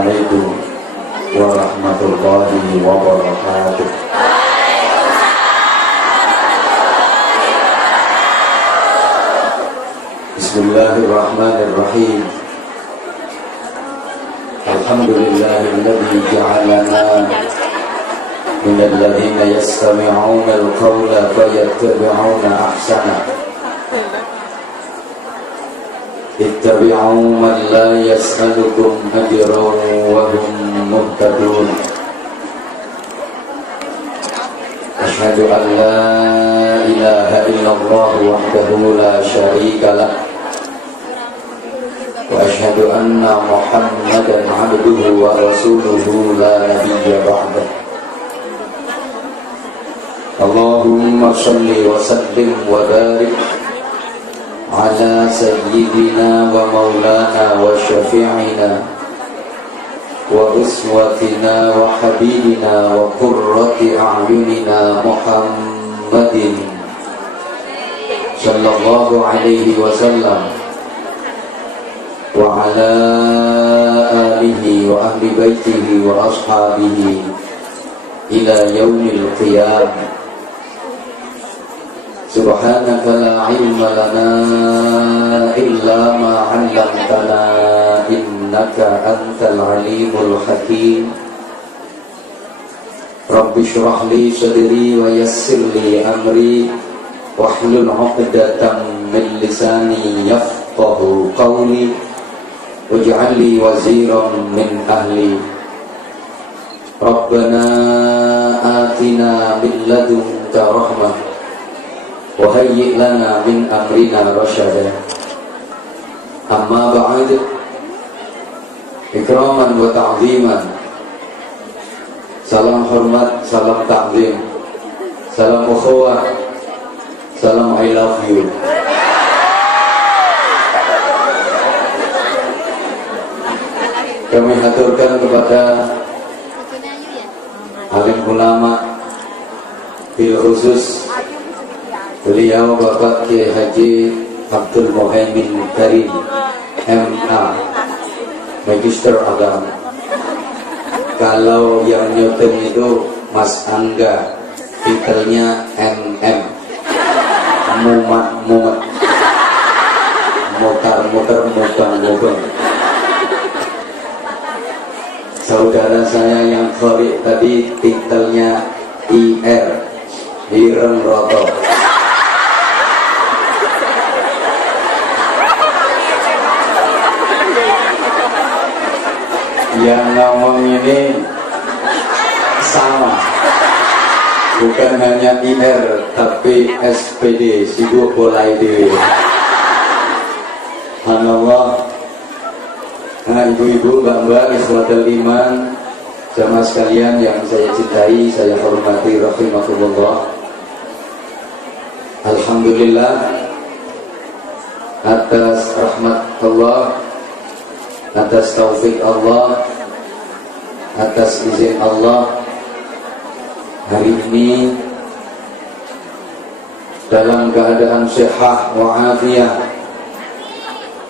Assalamualaikum warahmatullahi wabarakatuh. Bismillahirrahmanirrahim. Alhamdulillahilladzi ja'alana minal ladzina yastami'una al-qawla fayattabi'una ahsana. Ittabi'u man la yas'alukum ajran wa hum muhtadun. Asyhadu an la ilaha illallah wahdahu la syarika lah wa asyhadu anna Muhammadan 'abduhu wa rasuluhu la nabiyya ba'dah. Allahumma shalli wa sallim wa barik ala sayyidina wa maulana wa syafi'ina wa uswatina wa habibina wa qurrati a'yunina Muhammadin sallallahu alaihi wasallam wa ala alihi wa ahli baitihi wa ashabihi ila yaumil qiyamah. Subhanaka la ilma lana illa ma 'allamtana innaka antal alimul hakim. Rabbi shrah li sadri wa yassir li amri wahlul 'uqdatam min lisani yafqahu qawli waj'al li waziran min ahli. Rabbana atina min ladunka rahmah wa hayyi' lana min amrina rasyada. Amma ba'd. Ikraman wa ta'ziman. Salam hormat, salam ta'zim, salam ukhuwah, salam I love you. Kami haturkan kepada alim ulama, bil khusus beliau Bapak Kiai Haji Abdul Muhaimin Karim MA, Magister Agama. Kalau yang nyuting itu Mas Angga, titelnya MM, mumat-mumat, mutar-mutar, mubang-mubang. Saudara saya yang Khori tadi titelnya IR, Ireng Roto. Yang ngomong ini sama, bukan hanya IR tapi SPD, sibuk bola ide. Subhanallah. Nah, ibu-ibu, mbak-mbak, ikhwatul iman, jamaah sekalian yang saya cintai, saya hormati, rahimakumullah. Alhamdulillah atas rahmat Allah, atas taufik Allah, atas izin Allah, hari ini dalam keadaan sehat wa'afiyah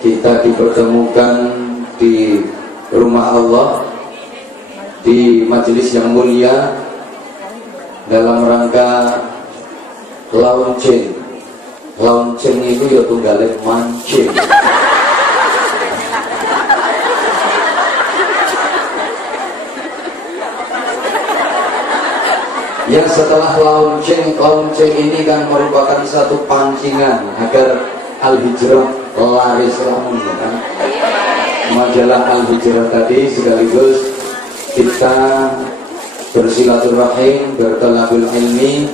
kita dipertemukan di rumah Allah, di majelis yang mulia, dalam rangka launching. Launching itu ya tunggalin mancing. Yang setelah launching ini kan merupakan satu pancingan agar Al-Hijrah laris lamun, kan? Majalah Al-Hijrah tadi sekaligus kita bersilaturahim, bertalabul ilmi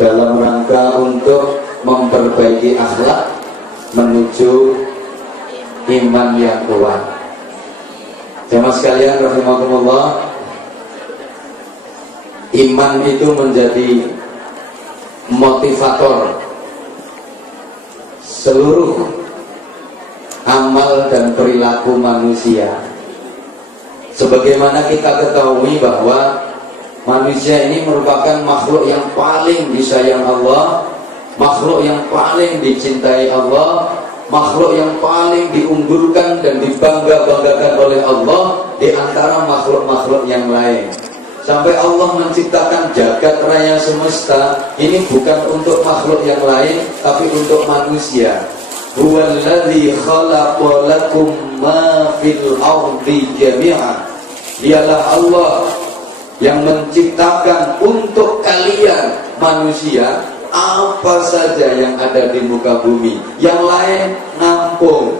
dalam rangka untuk memperbaiki akhlak menuju iman yang kuat. Jamaah sekalian rahimakumullah, iman itu menjadi motivator seluruh amal dan perilaku manusia. Sebagaimana kita ketahui bahwa manusia ini merupakan makhluk yang paling disayang Allah, makhluk yang paling dicintai Allah, makhluk yang paling diunggulkan dan dibangga-banggakan oleh Allah di antara makhluk-makhluk yang lain. Sampai Allah menciptakan jagat raya semesta ini bukan untuk makhluk yang lain, tapi untuk manusia. Huwallazi khalaqa lakum ma fil ardi jami'an. Dialah Allah yang menciptakan untuk kalian manusia apa saja yang ada di muka bumi, yang lain nampung.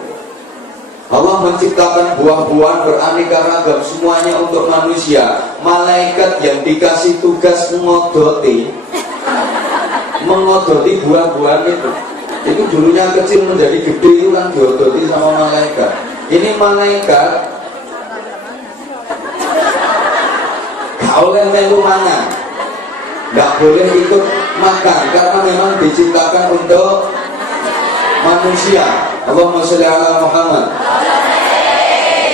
Allah menciptakan buah-buahan beraneka ragam semuanya untuk manusia. Malaikat yang dikasih tugas mengodoti buah-buahan itu dulunya kecil menjadi gede, itu kan diodoti sama malaikat. Ini malaikat gak oleh melu mangan, gak boleh ikut makan karena memang diciptakan untuk manusia. Allahumma sholli ala Muhammad.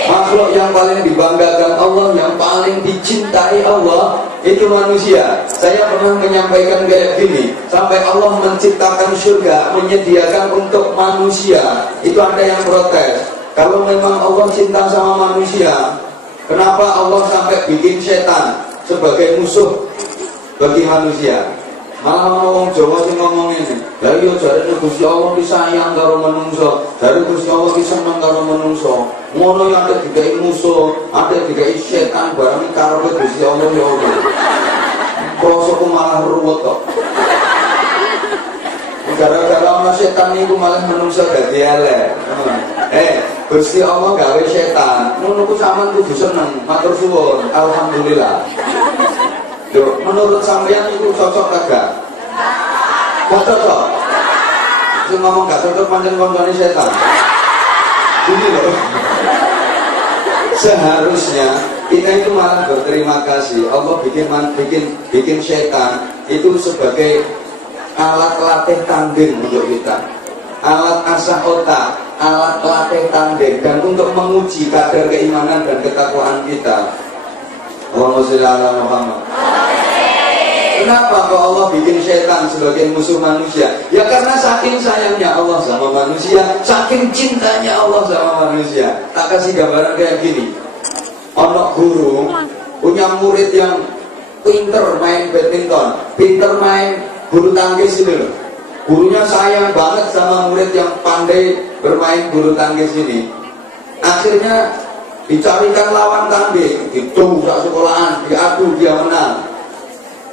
Makhluk yang paling dibanggakan Allah, yang paling dicintai Allah itu manusia. Saya pernah menyampaikan kayak gini, sampai Allah menciptakan surga, menyediakan untuk manusia, itu ada yang protes. Kalau memang Allah cinta sama manusia, kenapa Allah sampai bikin setan sebagai musuh bagi manusia? Malah ngomong Jawa sih ngomong ini. Ya iya jare Gusti Allah ki sayang karo menungso, jare Gusti Allah ki seneng karo menungso. Ngono ya ada dikai musuh, ada dikai setan barang karepe Gusti Allah ya Allah. Kok malah ruwet kok. Gara-gara ana setan niku malah menungso dadi elek. Gusti Allah gawe setan, ngono ku sampean kudu seneng, matur suwun, alhamdulillah. Loh, menurut sampean itu cocok kagak? Gak cocok. Saya ngomong gak cocok pancen koncone setan. Ini loh. Seharusnya kita itu malah berterima kasih. Allah bikin setan itu sebagai alat latih tanding untuk kita. Alat asah otak, alat latih tanding, dan untuk menguji kadar keimanan dan ketakwaan kita. Allahumma sholli ala Muhammad. Kenapa kok Allah bikin setan sebagai musuh manusia? Ya karena saking sayangnya Allah sama manusia, saking cintanya Allah sama manusia. Tak kasih gambaran kayak gini. Ono guru punya murid yang pinter main badminton, pinter main bulu tangkis ini loh. Gurunya sayang banget sama murid yang pandai bermain bulu tangkis ini. Akhirnya dicarikan lawan tanding, gitu sak sekolahan, diadu dia menang.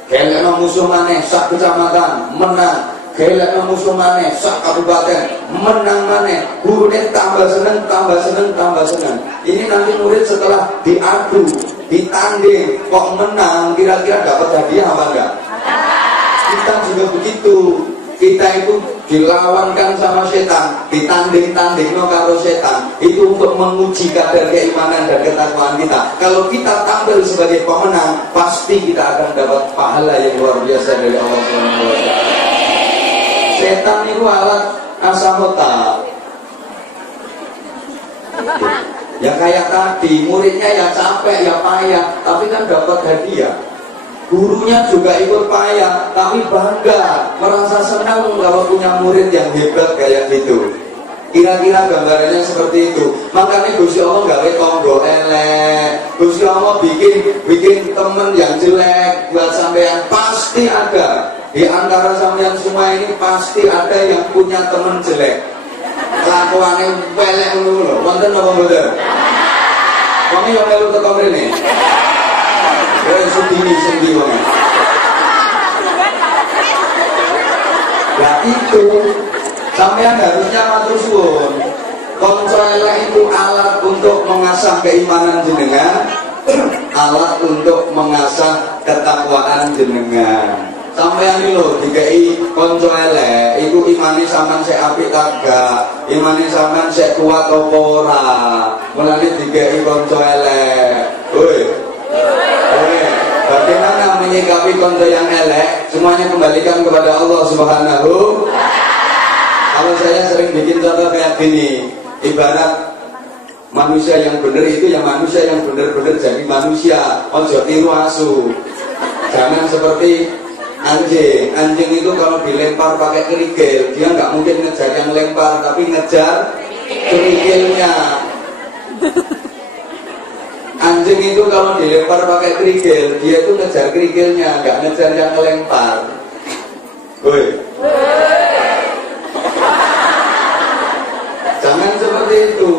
Kelekno musuh maneh sak kecamatan menang, kelekno musuh maneh sak kabupaten menang maneh. Gurune tambah seneng. Ini nanti murid setelah diadu, ditanding kok menang, kira-kira dapat hadiah apa enggak? Kita juga begitu. Kita itu dilawankan sama setan, ditanding-tanding karo setan, itu untuk menguji kadar keimanan dan ketakwaan kita. Kalau kita tampil sebagai pemenang, pasti kita akan dapat pahala yang luar biasa dari Allah SWT. Setan itu alat asamota. Ya kayak tadi, muridnya ya capek, ya payah, tapi kan dapat hadiah. Gurunya juga ikut payah, tapi bangga, merasa senang kalau punya murid yang hebat kayak gitu. Kira-kira gambarannya seperti itu. Makanya Gusti Allah gawe tonggo elek, Gusti Allah bikin temen yang jelek buat sampean. Pasti ada di antara sampean semua ini, pasti ada yang punya temen jelek. Kelakuannya pelek ngono. Wonten apa mboten? Kami yang melu teko mrene. Sedih banget. Nah itu sampean harusnya matur suwun. Konco elek itu alat untuk mengasah keimanan jenengan, alat untuk mengasah ketakwaan jenengan. Sampean iki lho dikai konco elek, iku imane sampean sik apik kagak, imane sampean sik kuat apa ora. Mulane dikai konco elek. Bagaimana menyikapi konco yang elek? Semuanya kembalikan kepada Allah Subhanahu. Kalau saya sering bikin contoh kayak gini, ibarat manusia yang benar itu ya manusia yang benar-benar jadi manusia. Ojo tiru asu. Jangan seperti Anjing itu kalau dilempar pakai kerikil, dia nggak mungkin ngejar yang lempar, tapi ngejar kerikilnya. Anjing itu kalau dilempar pakai kerikil, dia itu ngejar kerikilnya, nggak ngejar yang ngelempar. Woi. Jangan seperti itu.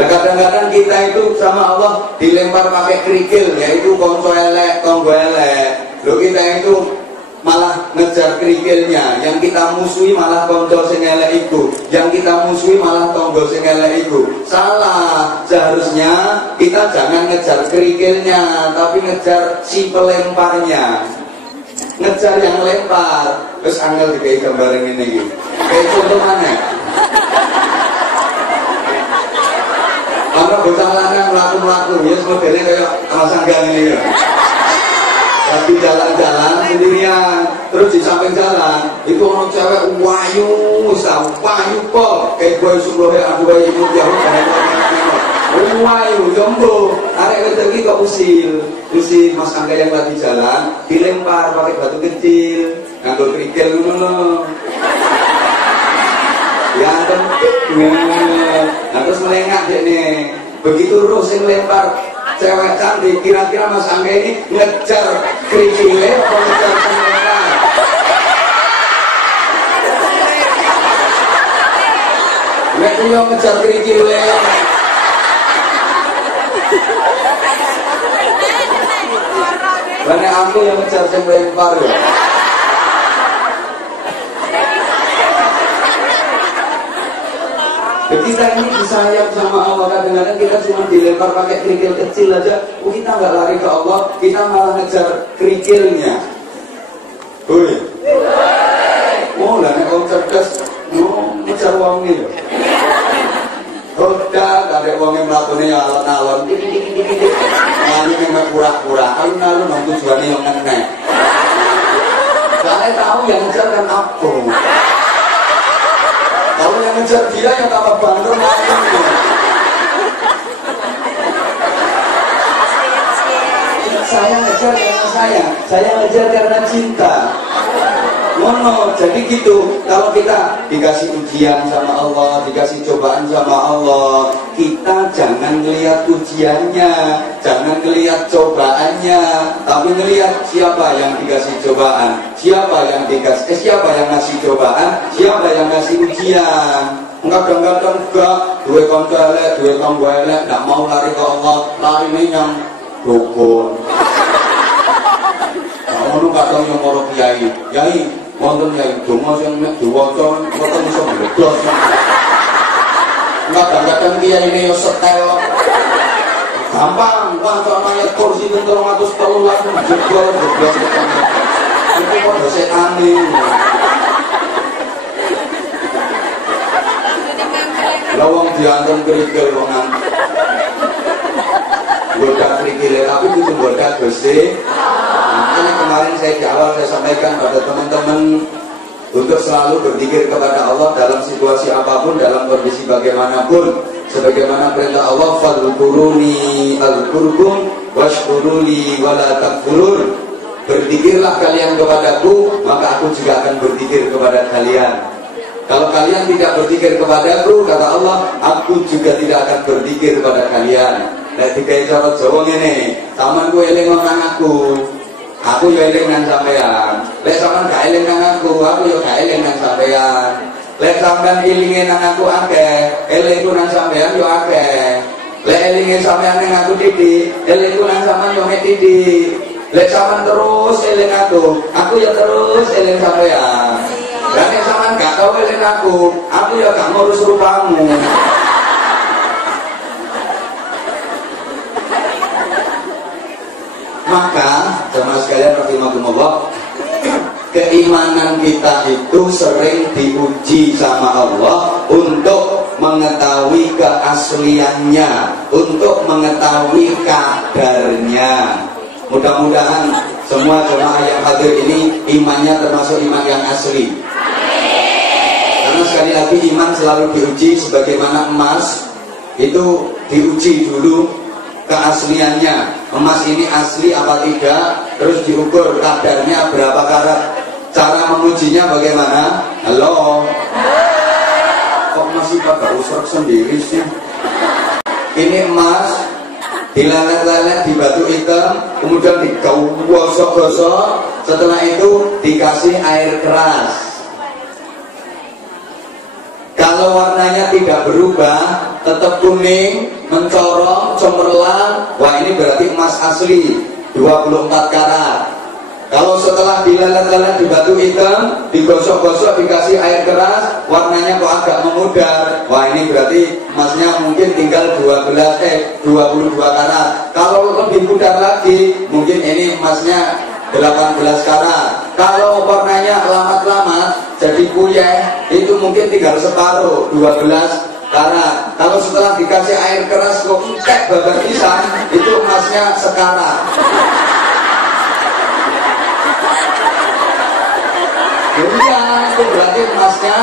Nah kadang-kadang kita itu sama Allah dilempar pakai kerikil, yaitu konco elek, tonggo elek. Loh kita itu malah ngejar kerikilnya, yang kita musuhi malah konco sing elek iku, yang kita musuhi malah tonggo sing elek iku. Salah, seharusnya kita jangan ngejar kerikilnya, tapi ngejar si pelemparnya. Ngejar yang lempar. Terus angel dikai gambar ini iki. Kayak contoh mana? Karena bocah lanang melaku-melaku, ya modelnya kayak sama sanggang ini ya. Lagi jalan-jalan sendirian, terus di samping jalan itu orang cewek wayu, wayu kok kayak gue sebelumnya aku bayi ibu jauh dari wayu, jombo, arek lagi kok usil Mas Angga yang lagi jalan dilempar pakai batu kecil, nganggo kerikil dulu, ya nah terus melengak deh nih, begitu terus yang lempar cewek cantik, kira-kira Mas Angga ini ngejar kerikilnya atau ngejar selera? Nek yo ngejar kerikilnya. Karena aku yang ngejar yang lempar ya. Kita ini disayang sama Allah, kadang-kadang kita cuma dilempar pakai kerikil kecil aja, kita nggak lari ke Allah, kita malah ngejar kerikilnya. Woi, oh lah nek wong cerdas, ngejar wong ini. Roda, ada wong yang melakukannya alon-alon, ini memang pura-pura, alun-alun nang tujuannya yang nenek. Saya tahu yang ngejar kan aku. Kalau yang ngejar dia yang tambah banter lagi. Saya ngejar karena saya ngejar karena cinta. Mono, jadi gitu. Kalau kita dikasih ujian sama Allah, dikasih cobaan sama Allah, kita jangan ngelihat ujiannya, jangan ngelihat cobaannya, tapi ngelihat siapa yang dikasih cobaan, siapa yang ngasih cobaan, siapa yang ngasih ujian. Kadang-kadang enggak, dua konco elek, dua tonggo elek, enggak mau lari ke Allah, lari menyang dukun. Ngono kadang yang moro kiai, wonten yang donga sing nek diwaca mboten iso mbledhos. Kadang-kadang kiai ini yo setel. Gampang, waca ayat kursi ping 313 langsung jebol. Itu kok setan iki. Lawang diantem kerikil wong goda kerikil, tapi itu goda dosa. Makanya kemarin saya di awal saya sampaikan pada teman-teman untuk selalu berzikir kepada Allah dalam situasi apapun, dalam kondisi bagaimanapun, sebagaimana perintah Allah, fadhkuruni azkurkum washkuruli wala takfurun. Berzikirlah kalian kepadaku, maka aku juga akan berzikir kepada kalian. Kalau kalian tidak berzikir kepadaku, kata Allah, aku juga tidak akan berzikir kepada kalian. Nah, dikai cara Jawa ngene, sampean ku eling nang aku yo eling nang sampean. Lek sampean gak eling nang aku yo gak eling nang sampean. Lek sampean elinge nang aku akeh, elingku nang sampean yo akeh. Lek elinge sampean nang aku titik, elingku nang sampean yo mek titik. Lek sampean terus eling aku yo terus eling sampean. Dan nek sampean gak tau eling aku yo gak ngurus rupamu. Maka, jemaah sekalian rahimakumullah, keimanan kita itu sering diuji sama Allah untuk mengetahui keasliannya, untuk mengetahui kadarnya. Mudah-mudahan semua jemaah yang hadir ini imannya termasuk iman yang asli. Karena sekali lagi iman selalu diuji sebagaimana emas itu diuji dulu keasliannya, emas ini asli apa tidak, terus diukur kadarnya berapa karat. Cara mengujinya bagaimana? Halo? Kok masih pada usruk sendiri sih? Ini emas dilelet-lelet di batu hitam, kemudian digosok-gosok, setelah itu dikasih air keras. Kalau warnanya tidak berubah, tetap kuning, mencorong, cemerlang, wah ini berarti emas asli 24 karat. Kalau setelah dilelet-lelet di batu hitam, digosok-gosok, dikasih air keras, warnanya kok agak memudar, wah ini berarti emasnya mungkin tinggal 22 karat. Kalau lebih mudar lagi, mungkin ini emasnya 18 karat. Kalau warnanya lamat-lamat jadi puyeh, itu mungkin tinggal separuh, 12 karat. Kalau setelah dikasih air keras kok cek babat pisang, itu emasnya sekarat. Ya, itu berarti emasnya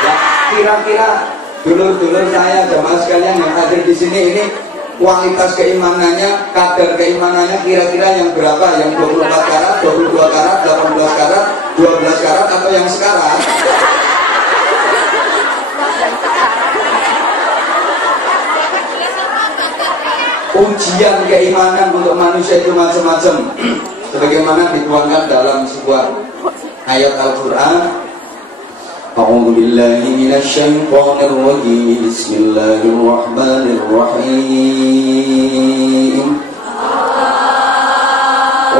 ya, kira-kira dulur-dulur saya, jamaah sekalian yang hadir di sini ini kualitas keimanannya, kadar keimanannya kira-kira yang berapa? Yang 24 karat, 22 karat, 18 karat, 12 karat atau yang sekarang? Ujian keimanan untuk manusia itu macam-macam. Sebagaimana dituangkan dalam sebuah ayat Al-Quran. A'udzu billahi minasy syaithanir rajim. Bismillahirrahmanirrahim.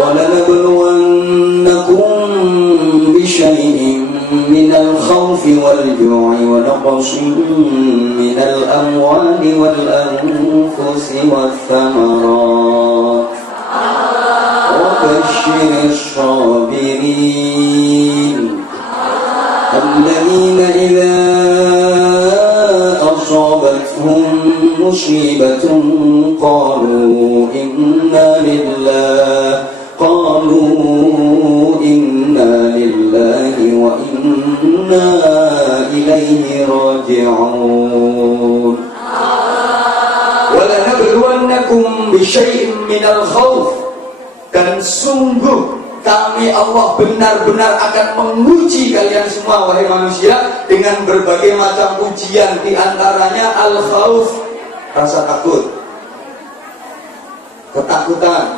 Wa lanabluwannakum bisyai'in minal khawfi wal ju'i wa naqsin minal amwali wal anfusi wath thamarat. Wa basyyiris sabirin الذين إذا أصابتهم مصيبة قالوا إنا لله وإنا إليه راجعون ولنبلونكم بشيء من الخوف. Dan sungguh kami Allah benar-benar akan menguji kalian semua wahai manusia dengan berbagai macam ujian, di antaranya al-khauf, rasa takut, ketakutan.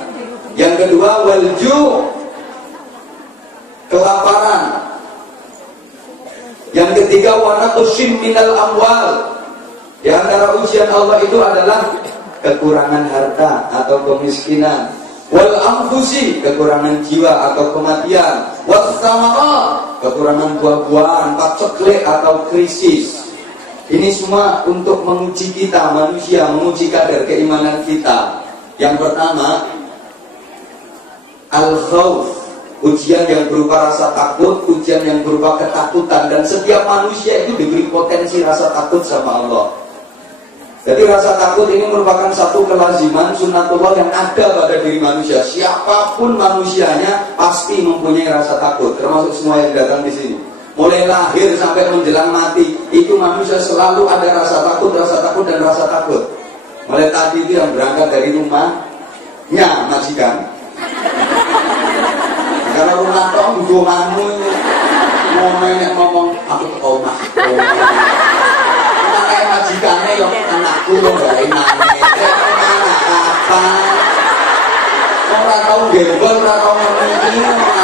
Yang kedua wal-ju', kelaparan. Yang ketiga wa naqsin minal amwal. Di antara ujian Allah itu adalah kekurangan harta atau kemiskinan. Wal anfusi, kekurangan jiwa atau kematian. Wath thamarat, kekurangan buah-buahan, paceklik atau krisis. Ini semua untuk menguji kita manusia, menguji kadar keimanan kita. Yang pertama al-khauf, ujian yang berupa rasa takut, ujian yang berupa ketakutan. Dan setiap manusia itu diberi potensi rasa takut sama Allah. Jadi rasa takut ini merupakan satu kelaziman sunnatullah yang ada pada diri manusia. Siapapun manusianya pasti mempunyai rasa takut, termasuk semua yang datang di sini. Mulai lahir sampai menjelang mati, itu manusia selalu ada rasa takut dan rasa takut. Mulai tadi itu yang berangkat dari rumahnya majikan. Karena rumah toh butuh manu, ngomong aku ke omah. Majikannya yang anakku lo gak imane, anak apa? Orang tahu gembel, orang tahu ngomongin anakku.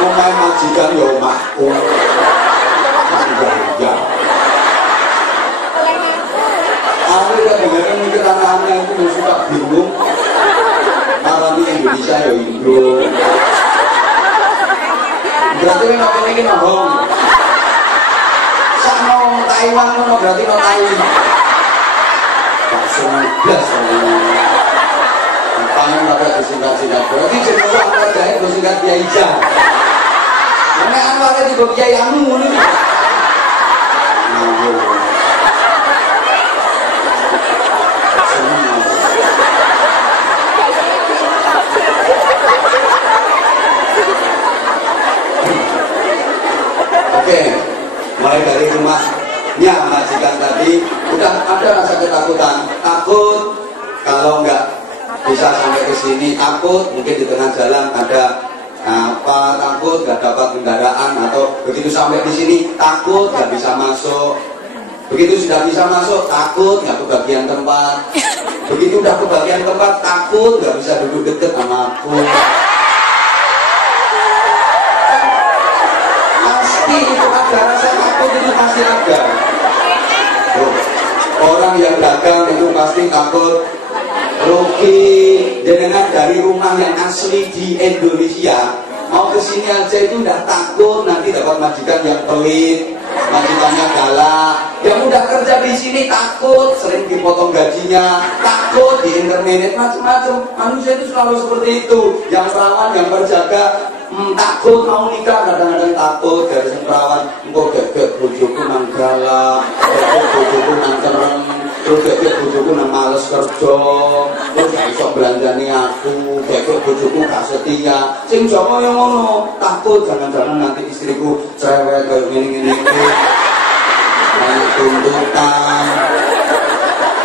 Omah majikan ya omahku. Enggak. Aku udah dengerin mikir anak-anak itu yang suka bingung. Malah di Indonesia ya Indo. Berarti kan ini ngomong. Taiwan itu berarti no Taiwan. Sudah Tangan pakai disingkat-singkat. Berarti jenis apa jahit disingkat Kiai Jah. Karena anwar itu Kiai Anu ini. Oke, mulai dari rumahnya majikan tadi, Udah ada rasa ketakutan, takut kalau nggak bisa sampai ke sini, takut mungkin di tengah jalan ada apa, takut nggak dapat kendaraan, atau begitu sampai di sini takut nggak bisa masuk, begitu sudah bisa masuk takut nggak kebagian tempat, begitu udah kebagian tempat takut nggak bisa duduk deket sama aku. Pasti itu ada rasa takut, itu pasti ada. Orang yang dagang itu pasti takut rugi. Dengan dari rumah yang asli di Indonesia mau ke sini aja itu udah takut nanti dapat majikan yang pelit, majikannya galak. Yang udah kerja di sini takut sering dipotong gajinya, takut di internet, macam-macam. Manusia itu selalu seperti itu. Yang perawan, yang berjaga takut mau nikah, kadang-kadang takut dari perawan, engkau gak bojoku nang galak, bojoku nang kereng, terus gak bojoku nang males kerja, terus gak iso belanjani aku, gak bojoku gak setia. Sing Jawa yang ngono, takut jangan-jangan nanti istriku cerewet kayak gini-gini, banyak tuntutan,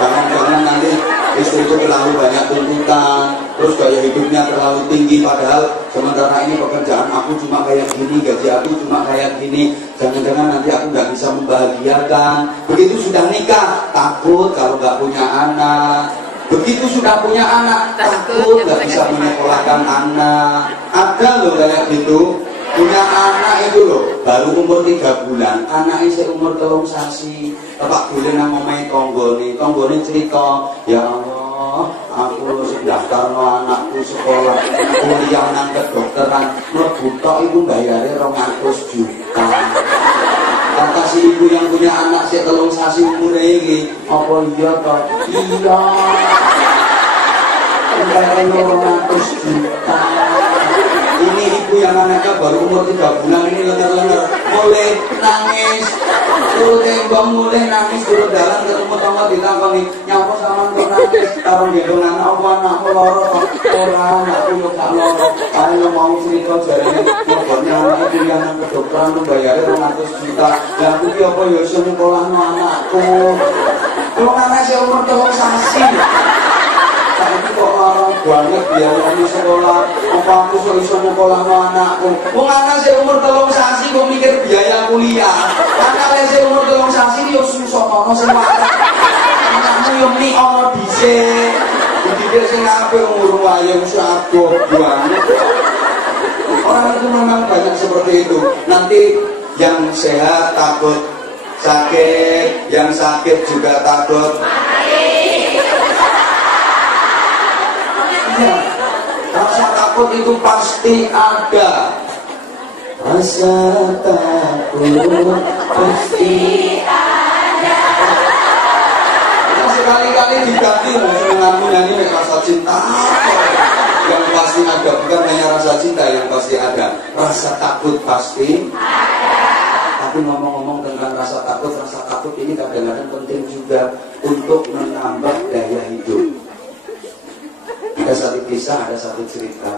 jangan-jangan nanti istriku terlalu banyak tuntutan, terus gaya hidupnya terlalu tinggi, padahal sementara ini pekerjaan aku cuma kayak gini, gaji aku cuma kayak gini, jangan-jangan nanti aku nggak bisa membahagiakan. Begitu sudah nikah, takut kalau nggak punya anak. Begitu sudah punya anak, takut nggak bisa menyekolahkan anak. Ada loh kayak gitu, punya anak itu loh, baru umur 3 bulan, anaknya saya umur 3 sasi. Bapak boleh nang omahe tanggane cerita, ya Allah, aku daftar no anakku sekolah, kuliah nang kedokteran, mlebu tok iku bayare 200 juta. Kata si ibu yang punya anak sik 3 sasi umure iki, apa iya toh? Iya. Bayare 200 juta. Ini ibu yang anaknya baru umur 3 bulan ini lenger-lenger, mulai nangis, turun tembong, mulai nangis, turun jalan ketemu tangga ditakoni, nyapa sama tuh nangis, taruh gendong anak, apa anakmu loro, orang anakku yo gak loro, ayo mau cerita jarene, pokoknya anak ibu yang nang kedokteran tuh bayarnya 200 juta, dan aku ki apa yo iso nyekolahno anakku, kalau anak saya umur 3 sasi. Tapi kok larang banget biaya di sekolah, apa aku iso nyekolah anakku? Wong anak saya umur 3 sasi kok mikir biaya kuliah. Anak saya umur 3 sasi yo susah ono sing waras. Anakmu yo mik ono dhisik. Dididik sing apik umur wae wis adoh banget. Orang itu memang banyak seperti itu. Nanti yang sehat takut sakit, yang sakit juga takut ya. Rasa takut itu pasti ada. Rasa takut pasti ada. Nah, sekali-kali diganti dengan nyanyi rasa cinta. Yang pasti ada, bukan hanya rasa cinta yang pasti ada. Rasa takut pasti ada. Tapi ngomong-ngomong tentang rasa takut ini kadang-kadang penting juga untuk menambah daya hidup. Ada satu kisah, ada satu cerita.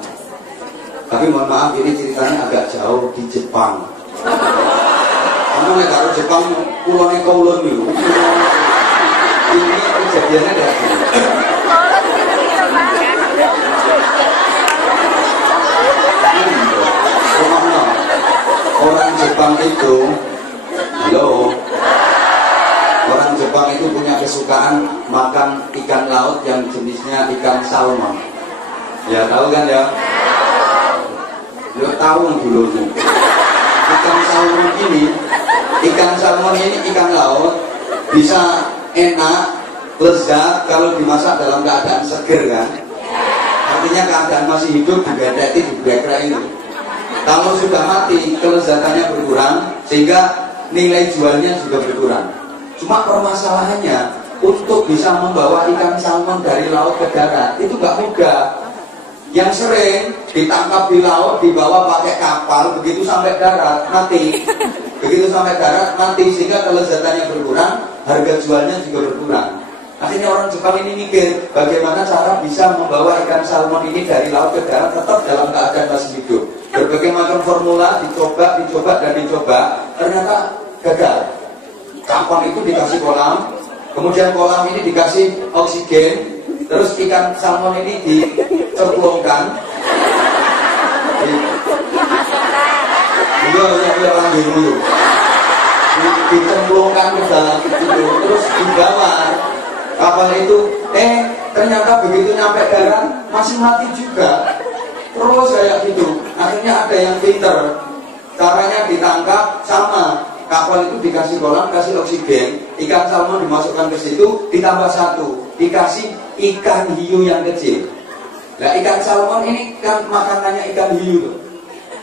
Tapi mohon maaf, ini ceritanya agak jauh di Jepang. Karena kalau Jepang pulaunya Kowloon dulu. Ini kejadiannya kayak gini. Orang Jepang itu, orang Jepang itu punya kesukaan makan ikan laut yang jenisnya ikan salmon. Ya tahu kan ya? Lo tahu dulu nih. Ikan salmon ini ikan laut bisa enak, lezat kalau dimasak dalam keadaan seger kan? Artinya keadaan masih hidup dibedeti, dibekrek itu. Kalau sudah mati, kelezatannya berkurang sehingga nilai jualnya juga berkurang. Cuma permasalahannya untuk bisa membawa ikan salmon dari laut ke darat itu nggak mudah. Yang sering ditangkap di laut, dibawa pakai kapal, begitu sampai darat mati. Begitu sampai darat mati sehingga kelezatannya berkurang, harga jualnya juga berkurang. Akhirnya orang Jepang ini mikir bagaimana cara bisa membawa ikan salmon ini dari laut ke darat tetap dalam keadaan masih hidup. Berbagai macam formula dicoba dan dicoba, ternyata gagal. Kapal itu dikasih kolam, Kemudian kolam ini dikasih oksigen, terus ikan salmon ini dicemplungkan. Iya lanjut dulu. Dicemplungkan ke dalam itu, terus dibawa kapal itu. Ternyata begitu nyampe darat masih mati juga. Terus kayak gitu. Akhirnya ada yang pinter, caranya ditangkap sama kapal itu dikasih kolam, kasih oksigen, ikan salmon dimasukkan ke situ, ditambah satu, dikasih ikan hiu yang kecil. Nah ikan salmon ini kan makanannya ikan hiu tuh.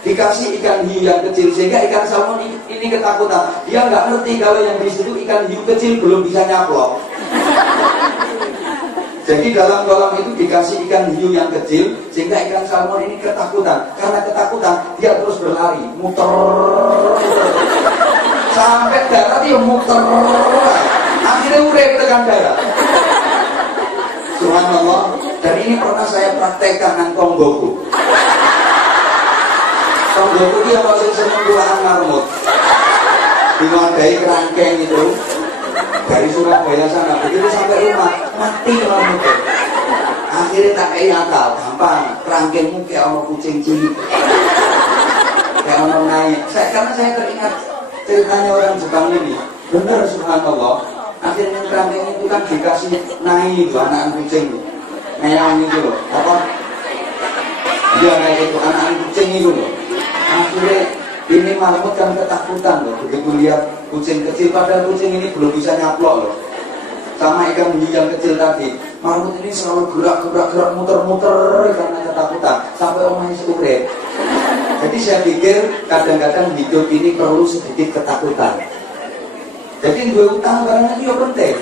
Dikasih ikan hiu yang kecil sehingga ikan salmon ini ketakutan. Dia nggak ngerti kalau yang di situ ikan hiu kecil belum bisa nyaplok. Jadi dalam kolam itu dikasih ikan hiu yang kecil sehingga ikan salmon ini ketakutan. Karena ketakutan dia terus berlari, muter sampai darat dia muter. Akhirnya udah tekan darat. Subhanallah. Dan ini pernah saya praktekkan dengan tonggoku. Tonggoku dia masih seneng buahan marmut. Diwadai kerangkeng itu dari Surabaya sana, begitu sampai rumah mati marmut. Akhirnya tak kayak akal, gampang. Kerangkengmu kayak sama kucing cilik, kayak orang naik. Karena saya teringat ceritanya orang Jepang ini, benar subhanallah. Akhirnya kerangkeng itu kan dikasih naik anak kucing, ngeyang itu loh, apa? Dia naik itu anak kucing itu loh. Akhirnya ini marmut kan ketakutan loh, begitu lihat kucing kecil, padahal kucing ini belum bisa nyaplok loh. Sama ikan hiu yang kecil tadi, marmut ini selalu gerak muter-muter karena ketakutan sampai omahnya sekurek. Jadi saya pikir kadang-kadang hidup ini perlu sedikit ketakutan. Jadi dua utang karena itu penting.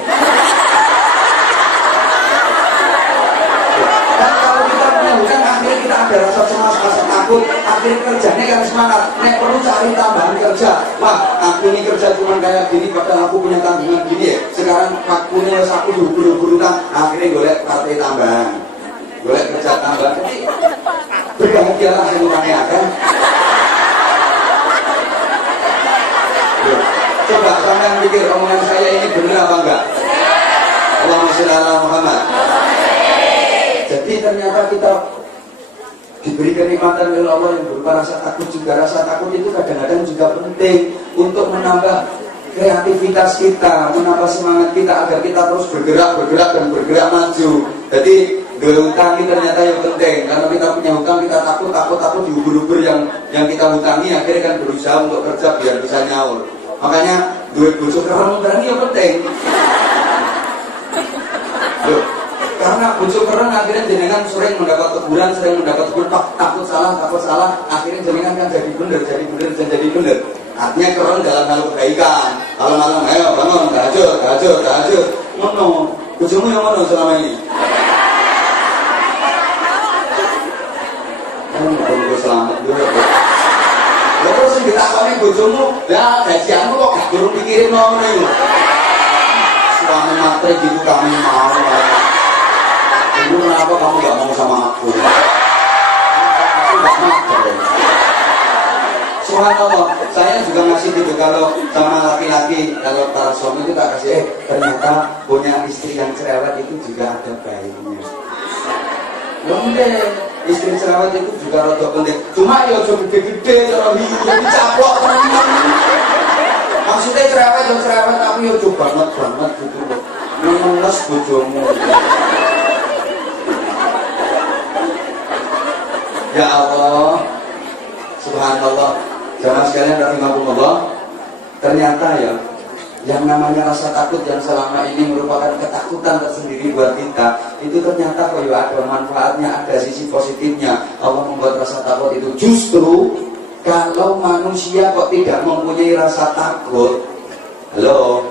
Dan kalau kita punya hutang, akhirnya kita ada rasa cemas, rasa takut. Akhirnya kerjanya kan semangat. Nek perlu cari tambahan kerja. Wah, aku ini kerja cuma kayak gini, padahal aku punya tanggungan gini ya. Sekarang aku ini aku buru-buru kan. Akhirnya golek partai tambahan, golek kerja tambahan. Jadi berbahagialah semuanya kan. Coba sampean pikir omongan saya ini benar apa enggak? Allahumma sholli ala Muhammad. Jadi ternyata kita diberi kenikmatan oleh Allah yang berupa rasa takut juga. Rasa takut itu kadang-kadang juga penting untuk menambah kreativitas kita, menambah semangat kita agar kita terus bergerak maju. Jadi hutang ini ternyata yang penting. Karena kita punya hutang, kita takut diubur-ubur yang kita hutangi, akhirnya kan berusaha untuk kerja biar bisa nyaur. Makanya duit bojo kereng ini yang penting. Loh, karena bojo kereng akhirnya jenengan sering mendapat teguran, takut salah, akhirnya jenengan kan jadi bener. Artinya kereng dalam hal kebaikan. Malam-malam, ayo bangun, tahajud. Ngono, bojomu yang ngono selama ini. Kan selamat dulu. Terus sing ditakoni bojomu, "Lah, gajianmu kok gak durung pikirin ngono iku?" Suami matre gitu kami mau. Ibu kenapa kamu gak mau sama aku? Aku gak matre. Subhanallah, saya juga masih gitu kalau sama laki-laki, kalau para suami itu tak kasih, ternyata punya istri yang cerewet itu juga ada baiknya. Udah, istri cerewet itu juga rada penting. Cuma ya aja gede-gede kalau hiu dicaplok teman. Maksudnya cerewet tapi ya aja banget gitu loh. Menes bojomu. Ya Allah. Subhanallah. Jamaah sekalian rahimakumullah. Ternyata ya yang namanya rasa takut yang selama ini merupakan ketakutan tersendiri buat kita, itu ternyata kok ya ada manfaatnya, ada sisi positifnya. Allah membuat rasa takut itu justru kalau manusia kok tidak mempunyai rasa takut. Halo?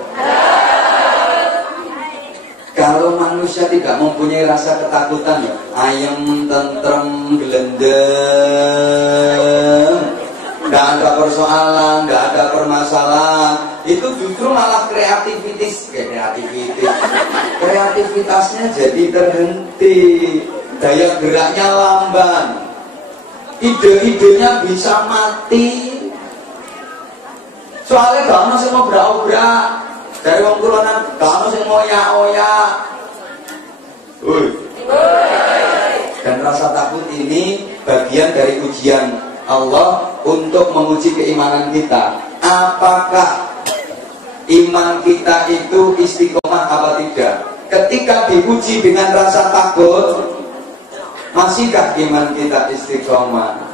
Kalau manusia tidak mempunyai rasa ketakutan ya ayem, tentrem, gelendeng, nggak ada persoalan, nggak ada permasalahan, itu justru malah kreativitasnya jadi terhenti, daya geraknya lamban, ide-idenya bisa mati. Soalnya gak ono sing obrak-obrak. Dari wong turunan, kamu sing oyak-oyak. Dan rasa takut ini bagian dari ujian Allah untuk menguji keimanan kita. Apakah iman kita itu istiqomah apa tidak? Ketika diuji dengan rasa takut, masihkah iman kita istiqomah?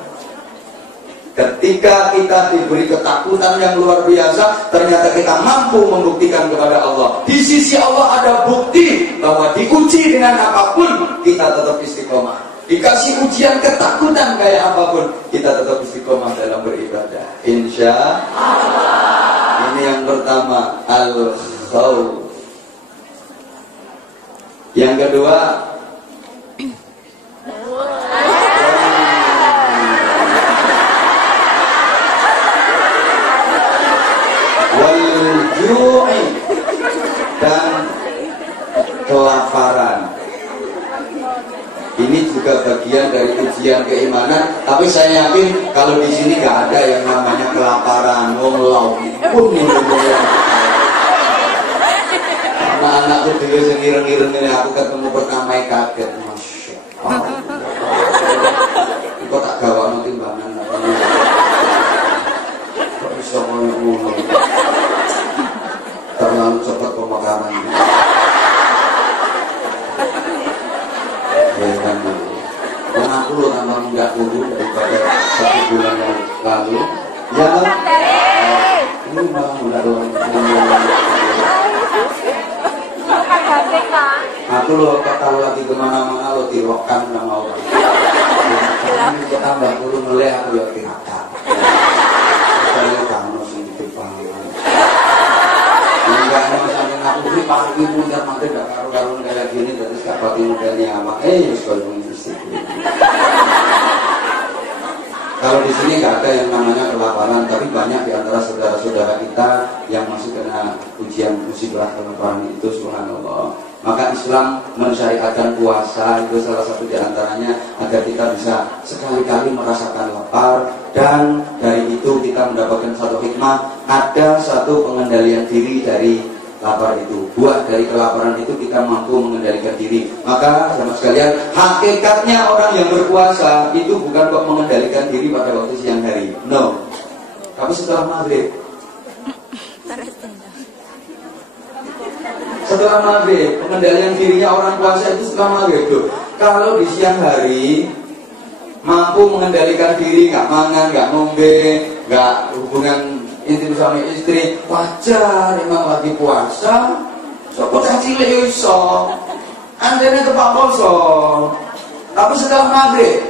Ketika kita diberi ketakutan yang luar biasa, ternyata kita mampu membuktikan kepada Allah. Di sisi Allah ada bukti bahwa diuji dengan apapun kita tetap istiqomah. Dikasih ujian ketakutan kayak apapun kita tetap istiqomah dalam beribadah. Insya Allah. Ini yang pertama, al-khawf. Yang kedua, wal-ju'i, dan kelaparan. Ini juga bagian dari ujian keimanan. Tapi saya yakin kalau di sini nggak ada yang namanya kelaparan. Wong lauk pun sama anakku dulu sengireng-ireng ini, aku ketemu pertama kaget, masya Allah. Kok tak gawang timbangan? Kok bisa ngomong? Terlalu cepat pemakamannya. Dan aku loh tambah nggak dulu daripada 1 bulan yang lalu. Ya, ini malah nggak doang. Aku loh kalau lagi kemana-mana lo dirokkan sama orang. Ini tambah dulu meleh aku ya kirakan. Saya kamu sih di depan. Enggak mau sampai aku beli pagi muda makin gak karu-karuan kayak gini, terus gak pati mudanya apa? Sekolah istri. Kalau di sini nggak ada yang namanya kelaparan, tapi banyak di antara saudara-saudara kita yang masih kena ujian musibah kelaparan itu, subhanallah. Maka Islam mensyariatkan puasa, itu salah satu di antaranya agar kita bisa sekali-kali merasakan lapar, dan dari itu kita mendapatkan satu hikmah, ada satu pengendalian diri dari lapar itu. Buat dari kelaparan itu kita mampu mengendalikan diri. Maka sama sekalian, hakikatnya orang yang berpuasa itu bukan kok mengendalikan diri pada waktu siang hari, no, tapi setelah maghrib. Setelah maghrib, pengendalian dirinya orang puasa itu setelah maghrib tuh. Kalau di siang hari mampu mengendalikan diri, nggak mangan, nggak ngombe, nggak hubungan intim suami istri, wajar. Memang lagi puasa, sopot cilik iso, andene tepak poso. Tapi setelah maghrib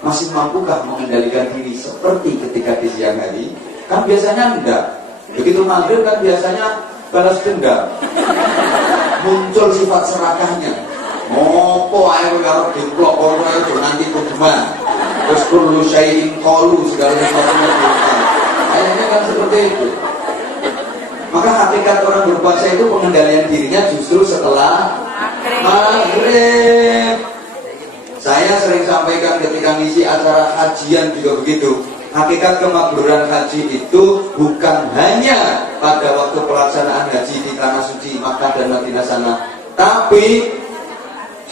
masih mampukah mengendalikan diri seperti ketika di siang hari? Kan biasanya enggak. Begitu maghrib kan biasanya balas dendam, muncul sifat serakahnya. Ngopo ae karo diplok kono ae nanti kudeman. Terus perlu syai'in qalu segala sesuatunya. Akhirnya kan seperti itu. Maka hakikat orang berpuasa itu pengendalian dirinya justru setelah maghrib. Saya sering sampaikan ketika ngisi acara hajian juga begitu. Hakikat kemakburan haji itu bukan hanya pada waktu pelaksanaan haji di tanah suci Makkah dan Madinah sana, tapi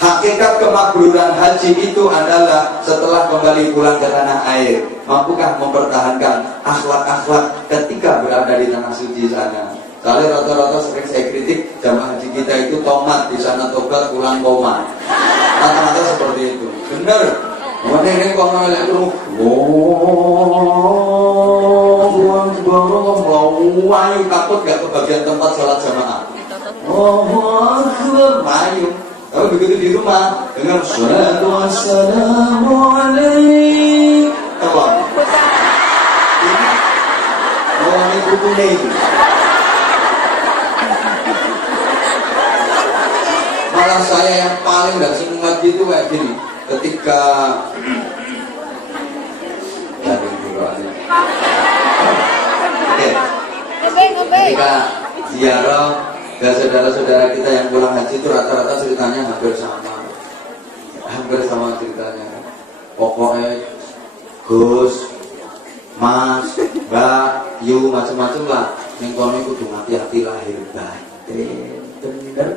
hakikat kemakburan haji itu adalah setelah kembali pulang ke tanah air. Mampukah mempertahankan akhlak-akhlak ketika berada di tanah suci sana? Soalnya rata-rata sering saya kritik jamaah haji kita itu tomat, di sana tobat, pulang koma. Rata-rata seperti itu. Benar. Mana ini kok malah itu? Wayu takut gak kebagian tempat sholat jamaah. Wayu. Tapi begitu di rumah dengan salatu wassalamu alaik. Apa? Ini rukunnya itu. Malah saya yang paling gak seneng ngaji itu kayak gini. Ketika ketika ziarah dan saudara-saudara kita yang pulang haji itu rata-rata ceritanya hampir sama ceritanya. Pokoknya Gus, Mas, Mbak, Yu, macam-macam lah. ning kono kudu hati-hati lahir batin. Bener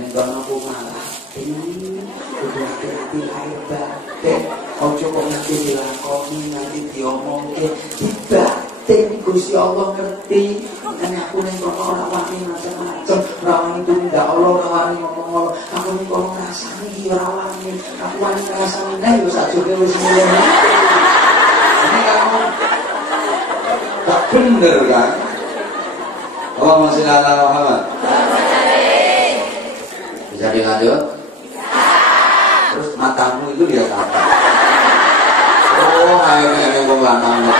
ning kono ku malah kudu hati-hati lahir batin. Ojo kok nanti dilakoni, nanti diomongke, dibatin Gusti Allah ngerti. Nek aku ning kono ora wani macam-macam, ora wani tundak Allah, ora wani ngomong Allah. Aku ning kono ngrasani iki ora wani. Aku wani ngrasani nek yo sakjane wis mulai. Ini kamu tak bener kan? Allahumma sholli ala Muhammad. Bisa dilanjut? Terus matamu itu lihat apa? Oh, akhirnya yang ngomong lanang itu.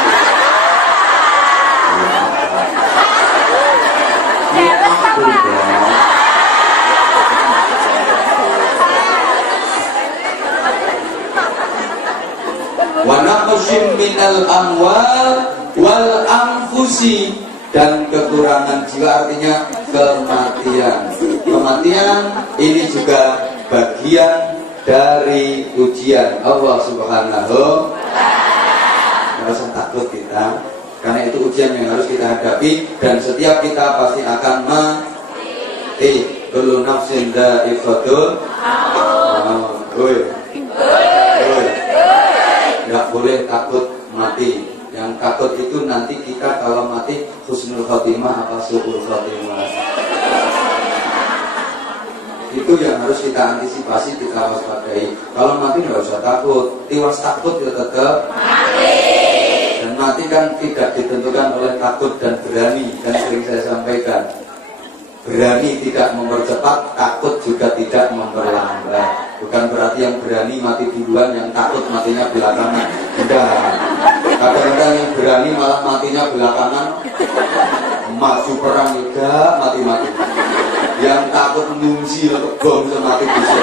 Wa naqsim minal amwal wal anfusi, dan kekurangan jiwa artinya kematian. Kematian ini juga bagian dari ujian Allah Subhanahu. Nggak usah takut kita, karena itu ujian yang harus kita hadapi, dan setiap kita pasti akan mati. Kullu nafsin dha'iqatul maut. Nggak boleh takut mati. Yang takut itu nanti kita kalau mati husnul khotimah apa su'ul khotimah. Itu yang harus kita antisipasi, kita waspadai. Kalau mati nggak usah takut, tiwas takut ya tetap mati. Dan mati kan tidak ditentukan oleh takut dan berani, dan sering saya sampaikan. Berani tidak mempercepat, takut juga tidak memperlambat. Bukan berarti yang berani mati duluan, yang takut matinya belakangan. Tidak. Kadang-kadang yang berani malah matinya belakangan. Maju perang juga mati-mati. Yang takut mengungsi bom semati bisa.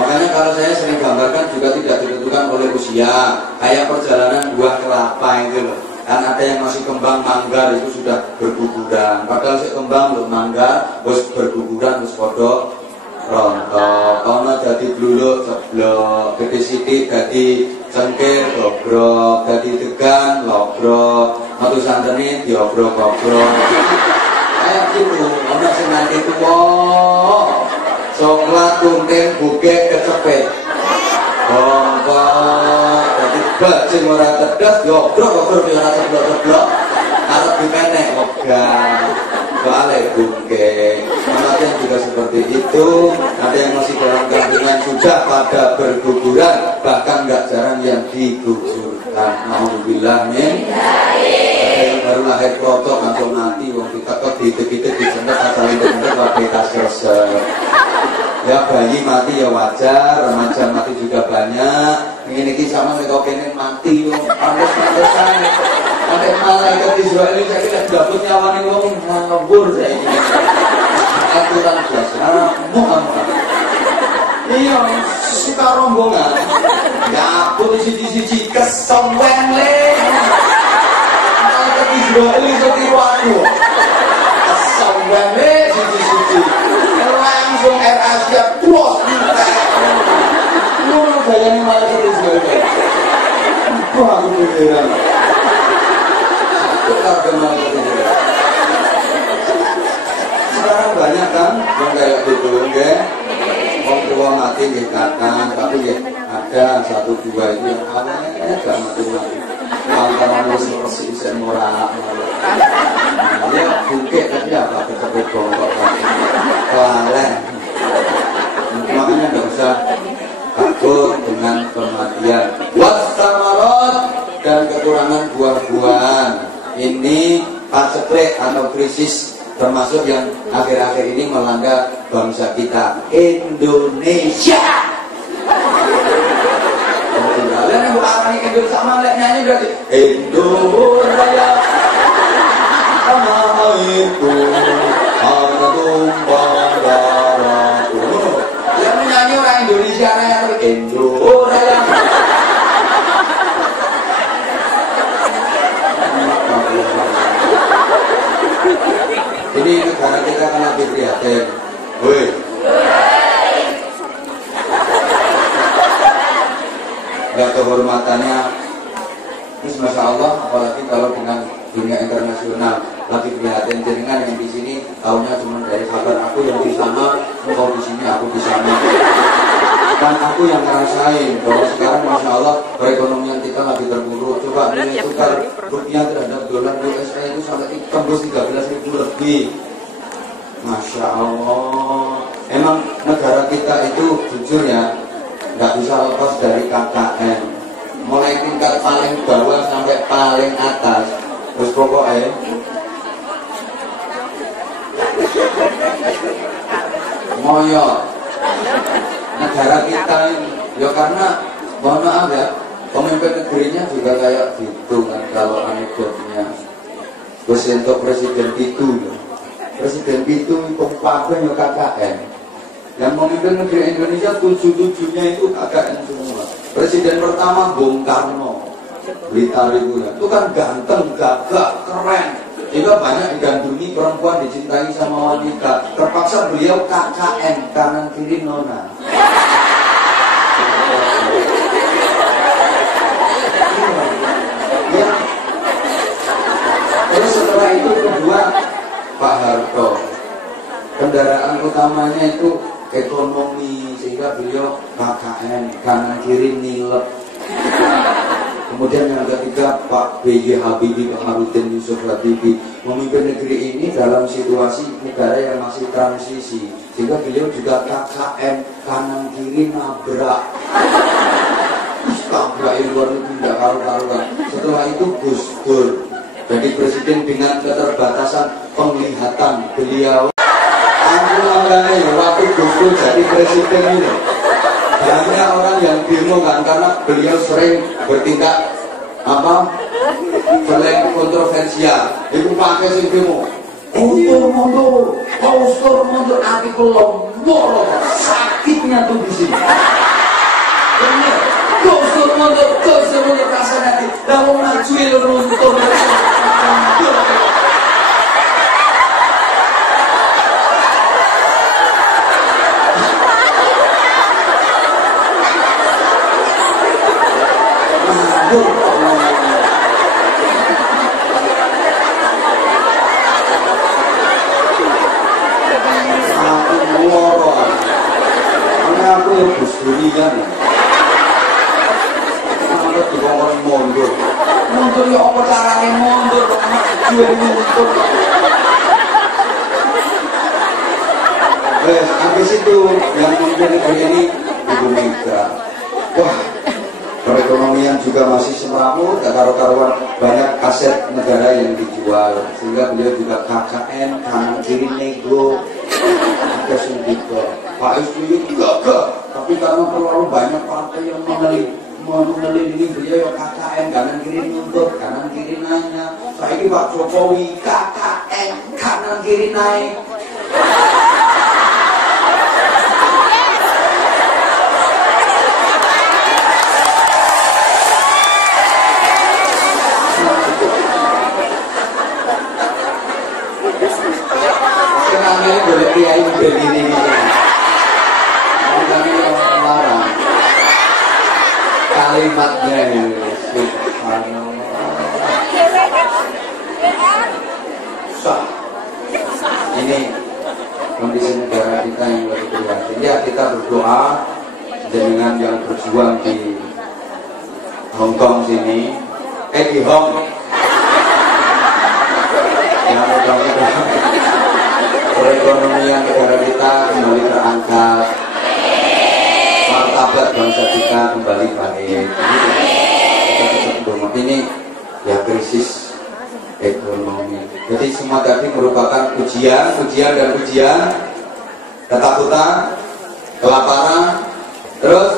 Makanya kalau saya sering gambarkan juga tidak ditentukan oleh usia. Kayak perjalanan buah kelapa itu loh. Kan ada yang masih kembang manggar itu sudah berguguran. Padahal si kembang belum manggar, terus berguguran terus kodok rontok. Kono jadi bluluk ceblok, gede sithik jadi cengkir dobrok, jadi degan lobrok, metu santene diobrok-obrok. Kayak gitu, ono sing nanti tuwa. Coklat kunting bukek kecepet. Bongkok, jadi bajing ora tedas, yobrok-obrok ora ceblok-ceblok. Arep dipenek ogah. Soalnya bungkek. Kematian juga seperti itu. Ada yang masih dalam kandungan sudah pada berguguran, bahkan nggak jarang yang digugurkan. Alhamdulillah nih. Ada yang baru lahir protok langsung mati, wong kita kok diitik-itik disentet asal itu pakai tas resep. Ya bayi mati ya wajar, remaja mati juga banyak. Ini sama mereka kene mati, pantes-pantesan. Ada malaikat Israel ini saya kira dapet nyawani wong ngabur saya ini. Aturan biasa, muamuah. Iya, suka rombongan. Ya aku siji-siji kesemwen le. Malaikat Israel ini setiru aku. Kesemwen le, siji-siji. Langsung Air Asia plus kita. Lu bayangin malaikat Israel. Wah, aku beneran. Sekarang banyak kan yang kayak gitu, ya. Orang tua mati dikatakan, tapi ya ada satu dua itu yang awalnya gak mati-mati. Kalau bersih bisa morak, ya bungkit tapi apa kecepet bongkok kelalen. Makanya nggak usah takut dengan kematian. Wassamarat, dan kekurangan buah-buahan. Ini paceklik atau krisis termasuk yang akhir-akhir ini melanda bangsa kita, Indonesia. Kalian yang bukan Indonesia sama nyanyi berarti Indonesia sama itu ada tumpah darahku. Yang menyanyi orang Indonesia yang Indonesia. Ini negara kita kan lebih prihatin. Woi. Ya kehormatannya, ini masya Allah, apalagi kalau dengan dunia internasional. Lagi prihatin jenengan yang di sini tahunya cuma dari kabar, aku yang di sana, engkau di sini, aku di sana. Dan aku yang ngerasain bahwa sekarang Masya Allah perekonomian kita lagi terburuk. Coba nilai tukar rupiah terhadap dolar USA itu sampai tembus 13.000 lebih. Masya Allah. Emang negara kita itu jujur ya nggak bisa lepas dari KKN. Mulai tingkat paling bawah sampai paling atas. Terus pokoknya moyot negara kita ini. Ya karena mohon maaf ya, pemimpin negerinya juga kayak gitu kan kalau anekdotnya. Terus untuk presiden itu, presiden itu kabeh ya KKN. Yang memimpin negeri Indonesia 7-7-nya itu KKN semua. Presiden pertama Bung Karno, Blitar itu kan ganteng, gagah, keren. Juga banyak digandrungi perempuan, dicintai sama wanita. Terpaksa beliau KKN, kanan kiri nona. Ya. Terus setelah itu kedua Pak Harto, kendaraan utamanya itu ekonomi, sehingga beliau KKN, kanan kiri nilep. Kemudian yang ketiga Pak B.J. Habibie, Pak Harudin Yusuf Habibie, memimpin negeri ini dalam situasi negara yang masih transisi, sehingga beliau juga KKN, kanan kiri nabrak. Tabrak luar negeri tidak karu-karuan. Setelah itu Gus Dur jadi presiden dengan keterbatasan penglihatan beliau. Aku makanya waktu Gus Dur jadi presiden ini banyak orang yang bingung kan, karena beliau sering bertindak selain kontroversial. Itu pakai sing bingung. Mundur, aku kelomor, sakitnya tuh di sini. Gosur mundur rasanya. Dah mau ngajuin runtuh. Aku yang Gusdurian ada di bawah mundur ya apa caranya mundur anak kecil mundur. Habis itu yang memimpin negeri ini Ibu Mega. Wah, perekonomian juga masih semrawut, gak karu-karuan, banyak aset negara yang dijual, sehingga beliau juga KKN, kanan kiri nego. Ada sendiri Pak SBY gagah, tapi karena terlalu banyak partai yang mengelilingi beliau ya KKN, kanan kiri nuntut, kanan kiri nanya. Saya ini Pak Jokowi KKN, kanan kiri naik. Sekarang ini boleh kiai begini. Kalimatnya ini ini kondisi negara kita yang lebih prihatin. Ya, kita berdoa dengan yang berjuang di Hong Kong sini, di Hong yang mudah-mudahan perekonomian negara kita kembali terangkat, martabat bangsa kita kembali baik. Ini ya krisis ekonomi. Jadi semua tadi merupakan ujian, ketakutan, kelaparan, terus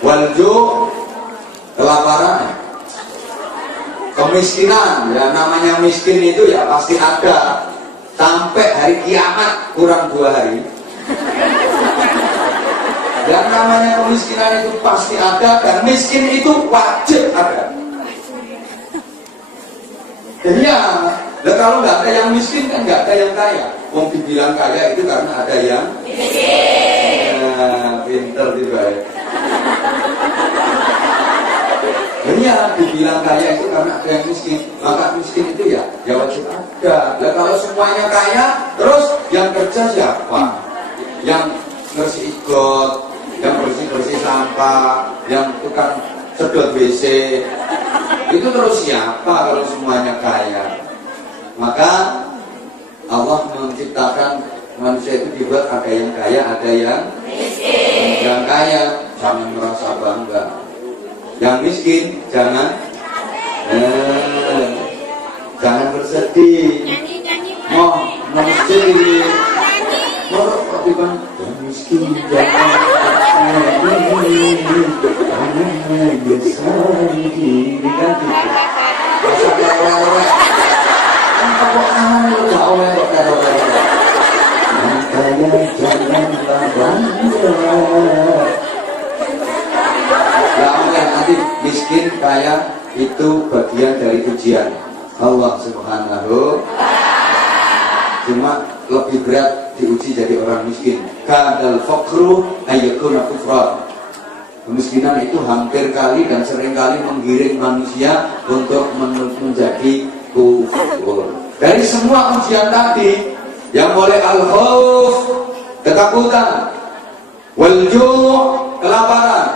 walju, kelaparan, kemiskinan. Ya namanya miskin itu ya pasti ada sampai hari kiamat kurang 2 hari. Dan namanya kemiskinan itu pasti ada, dan miskin itu wajib ada. Ya, kalau nggak ada yang miskin kan nggak ada yang kaya. Wong dibilang kaya itu karena ada yang miskin. Pinter juga ya. Ya, dibilang kaya itu karena ada yang miskin, maka miskin itu ya wajib ada. Nah, kalau semuanya kaya, terus yang kerja siapa? Yang bersih got, yang bersih sampah, yang tukang sedot WC, itu terus siapa kalau semuanya kaya? Maka Allah menciptakan manusia itu dibuat ada yang kaya, ada yang miskin. Yang kaya jangan merasa bangga, yang miskin jangan bersedih. Mau sedih, mau yang miskin jangan biasa diri kan nanti miskin kaya itu bagian dari ujian Allah Subhanahu. Cuma lebih berat diuji jadi orang miskin. Kadal faqru ayyakuna kufran. Kemiskinan itu hampir kali dan sering kali menggiring manusia untuk menjadi kufur. Dari semua ujian tadi, yang boleh al-khauf, ketakutan, wal-ju', kelaparan,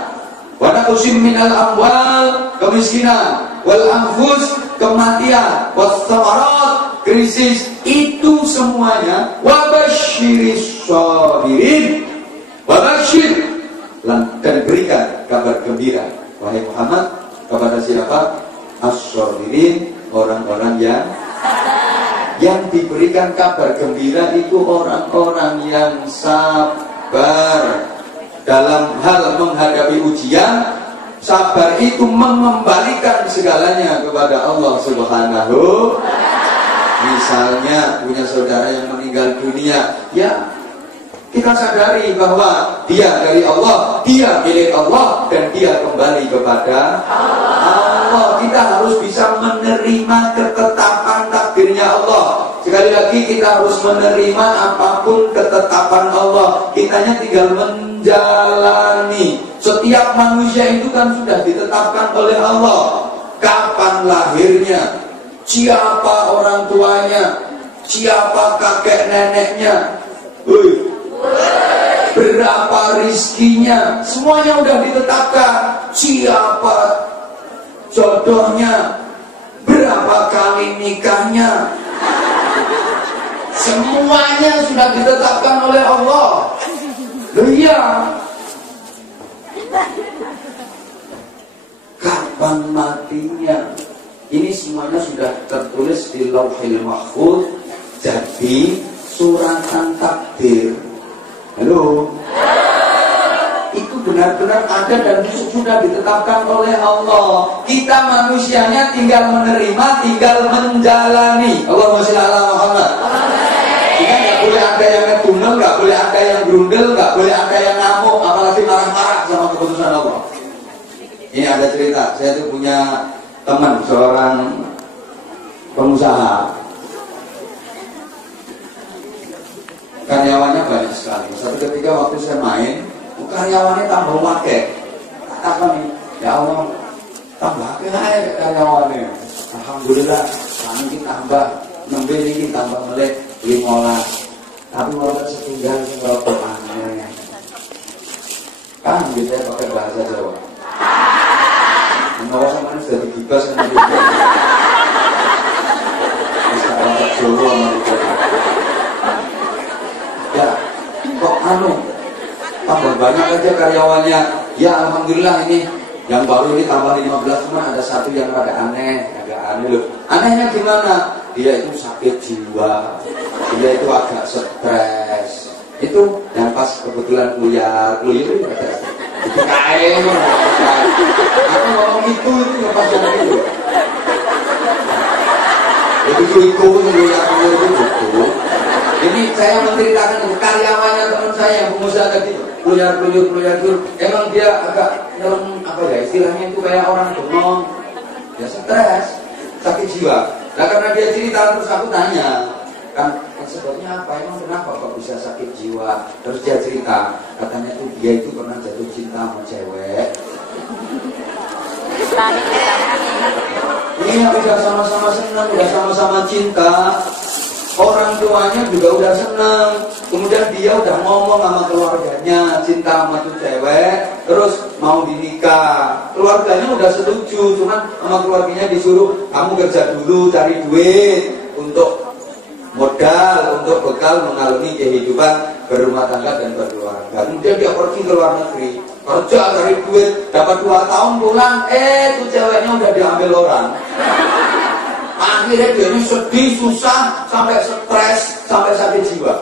wa naqsim minal amwal, kemiskinan, wal anfus, kematian, was samarat, krisis, itu semuanya wabasyiris sabirin, wabashir, dan berikan kabar gembira wahai Muhammad kepada siapa? As-sabirin, orang-orang yang diberikan kabar gembira itu orang-orang yang sabar dalam hal menghadapi ujian. Sabar itu mengembalikan segalanya kepada Allah Subhanahu. Misalnya punya saudara yang meninggal dunia, ya kita sadari bahwa dia dari Allah, dia milik Allah, dan dia kembali kepada Allah. Kita harus bisa menerima ketetapan takdirnya Allah. Sekali lagi kita harus menerima apapun ketetapan Allah. Kitanya tinggal menjalani. Setiap manusia itu kan sudah ditetapkan oleh Allah. Kapan lahirnya, siapa orang tuanya, siapa kakek neneknya, berapa rizkinya, semuanya udah ditetapkan. Siapa jodohnya, berapa kali nikahnya, semuanya sudah ditetapkan oleh Allah. Loh iya, kapan matinya, ini semuanya sudah tertulis di Lauhil Mahfuz. Jadi suratan takdir, halo, itu benar-benar ada dan sudah ditetapkan oleh Allah. Kita manusianya tinggal menerima, tinggal menjalani. Allahumma sholli ala Muhammad. Kita nggak boleh ada yang ngedumel, nggak boleh ada yang grundel, nggak boleh ada yang ngamuk, apalagi marah-marah sama keputusan Allah. Ini ada cerita, saya tuh punya teman seorang pengusaha, karyawannya banyak sekali. Satu ketika waktu saya main, karyawannya tambah wakil. Apa nih? Ya Allah, tambah wakil aja karyawannya. Alhamdulillah, kami tambah, nembe ini tambah melek 15. Tapi mau setunggal berapa aneh. Kan gitu ya pakai bahasa Jawa. Menawa sama ini sudah digibas kan gitu. Bisa bahasa Jawa sama itu. Ya, kok tambah banyak aja karyawannya. Ya alhamdulillah ini yang baru ini tambah 15, cuma ada satu yang agak aneh loh. Anehnya gimana? Dia itu sakit jiwa, dia itu agak stres. Itu yang pas kebetulan kuliah itu ada itu kain. Aku ngomong itu yang pas yang itu. Itu itu Ini saya menceritakan karyawannya teman saya yang pengusaha tadi, keluar. Emang dia agak dalam apa ya istilahnya itu kayak orang bengong, dia stres, sakit jiwa. Nah karena dia cerita terus aku tanya, kan sebabnya apa? Emang kenapa kok bisa sakit jiwa? Terus dia cerita, katanya tuh dia itu pernah jatuh cinta sama cewek. Akhirnya udah sama-sama senang, udah sama-sama cinta, orang tuanya juga udah senang. Kemudian dia udah ngomong sama keluarganya, cinta sama tuh cewek, terus mau dinikah. Keluarganya udah setuju, cuman sama keluarganya disuruh kamu kerja dulu, cari duit untuk modal, untuk bekal mengalami kehidupan berumah tangga dan berkeluarga. Kemudian dia pergi ke luar negeri, kerja cari duit, dapat 2 tahun pulang, tuh ceweknya udah diambil orang. Akhirnya dia ini sedih, susah, sampai stres, sampai sakit jiwa.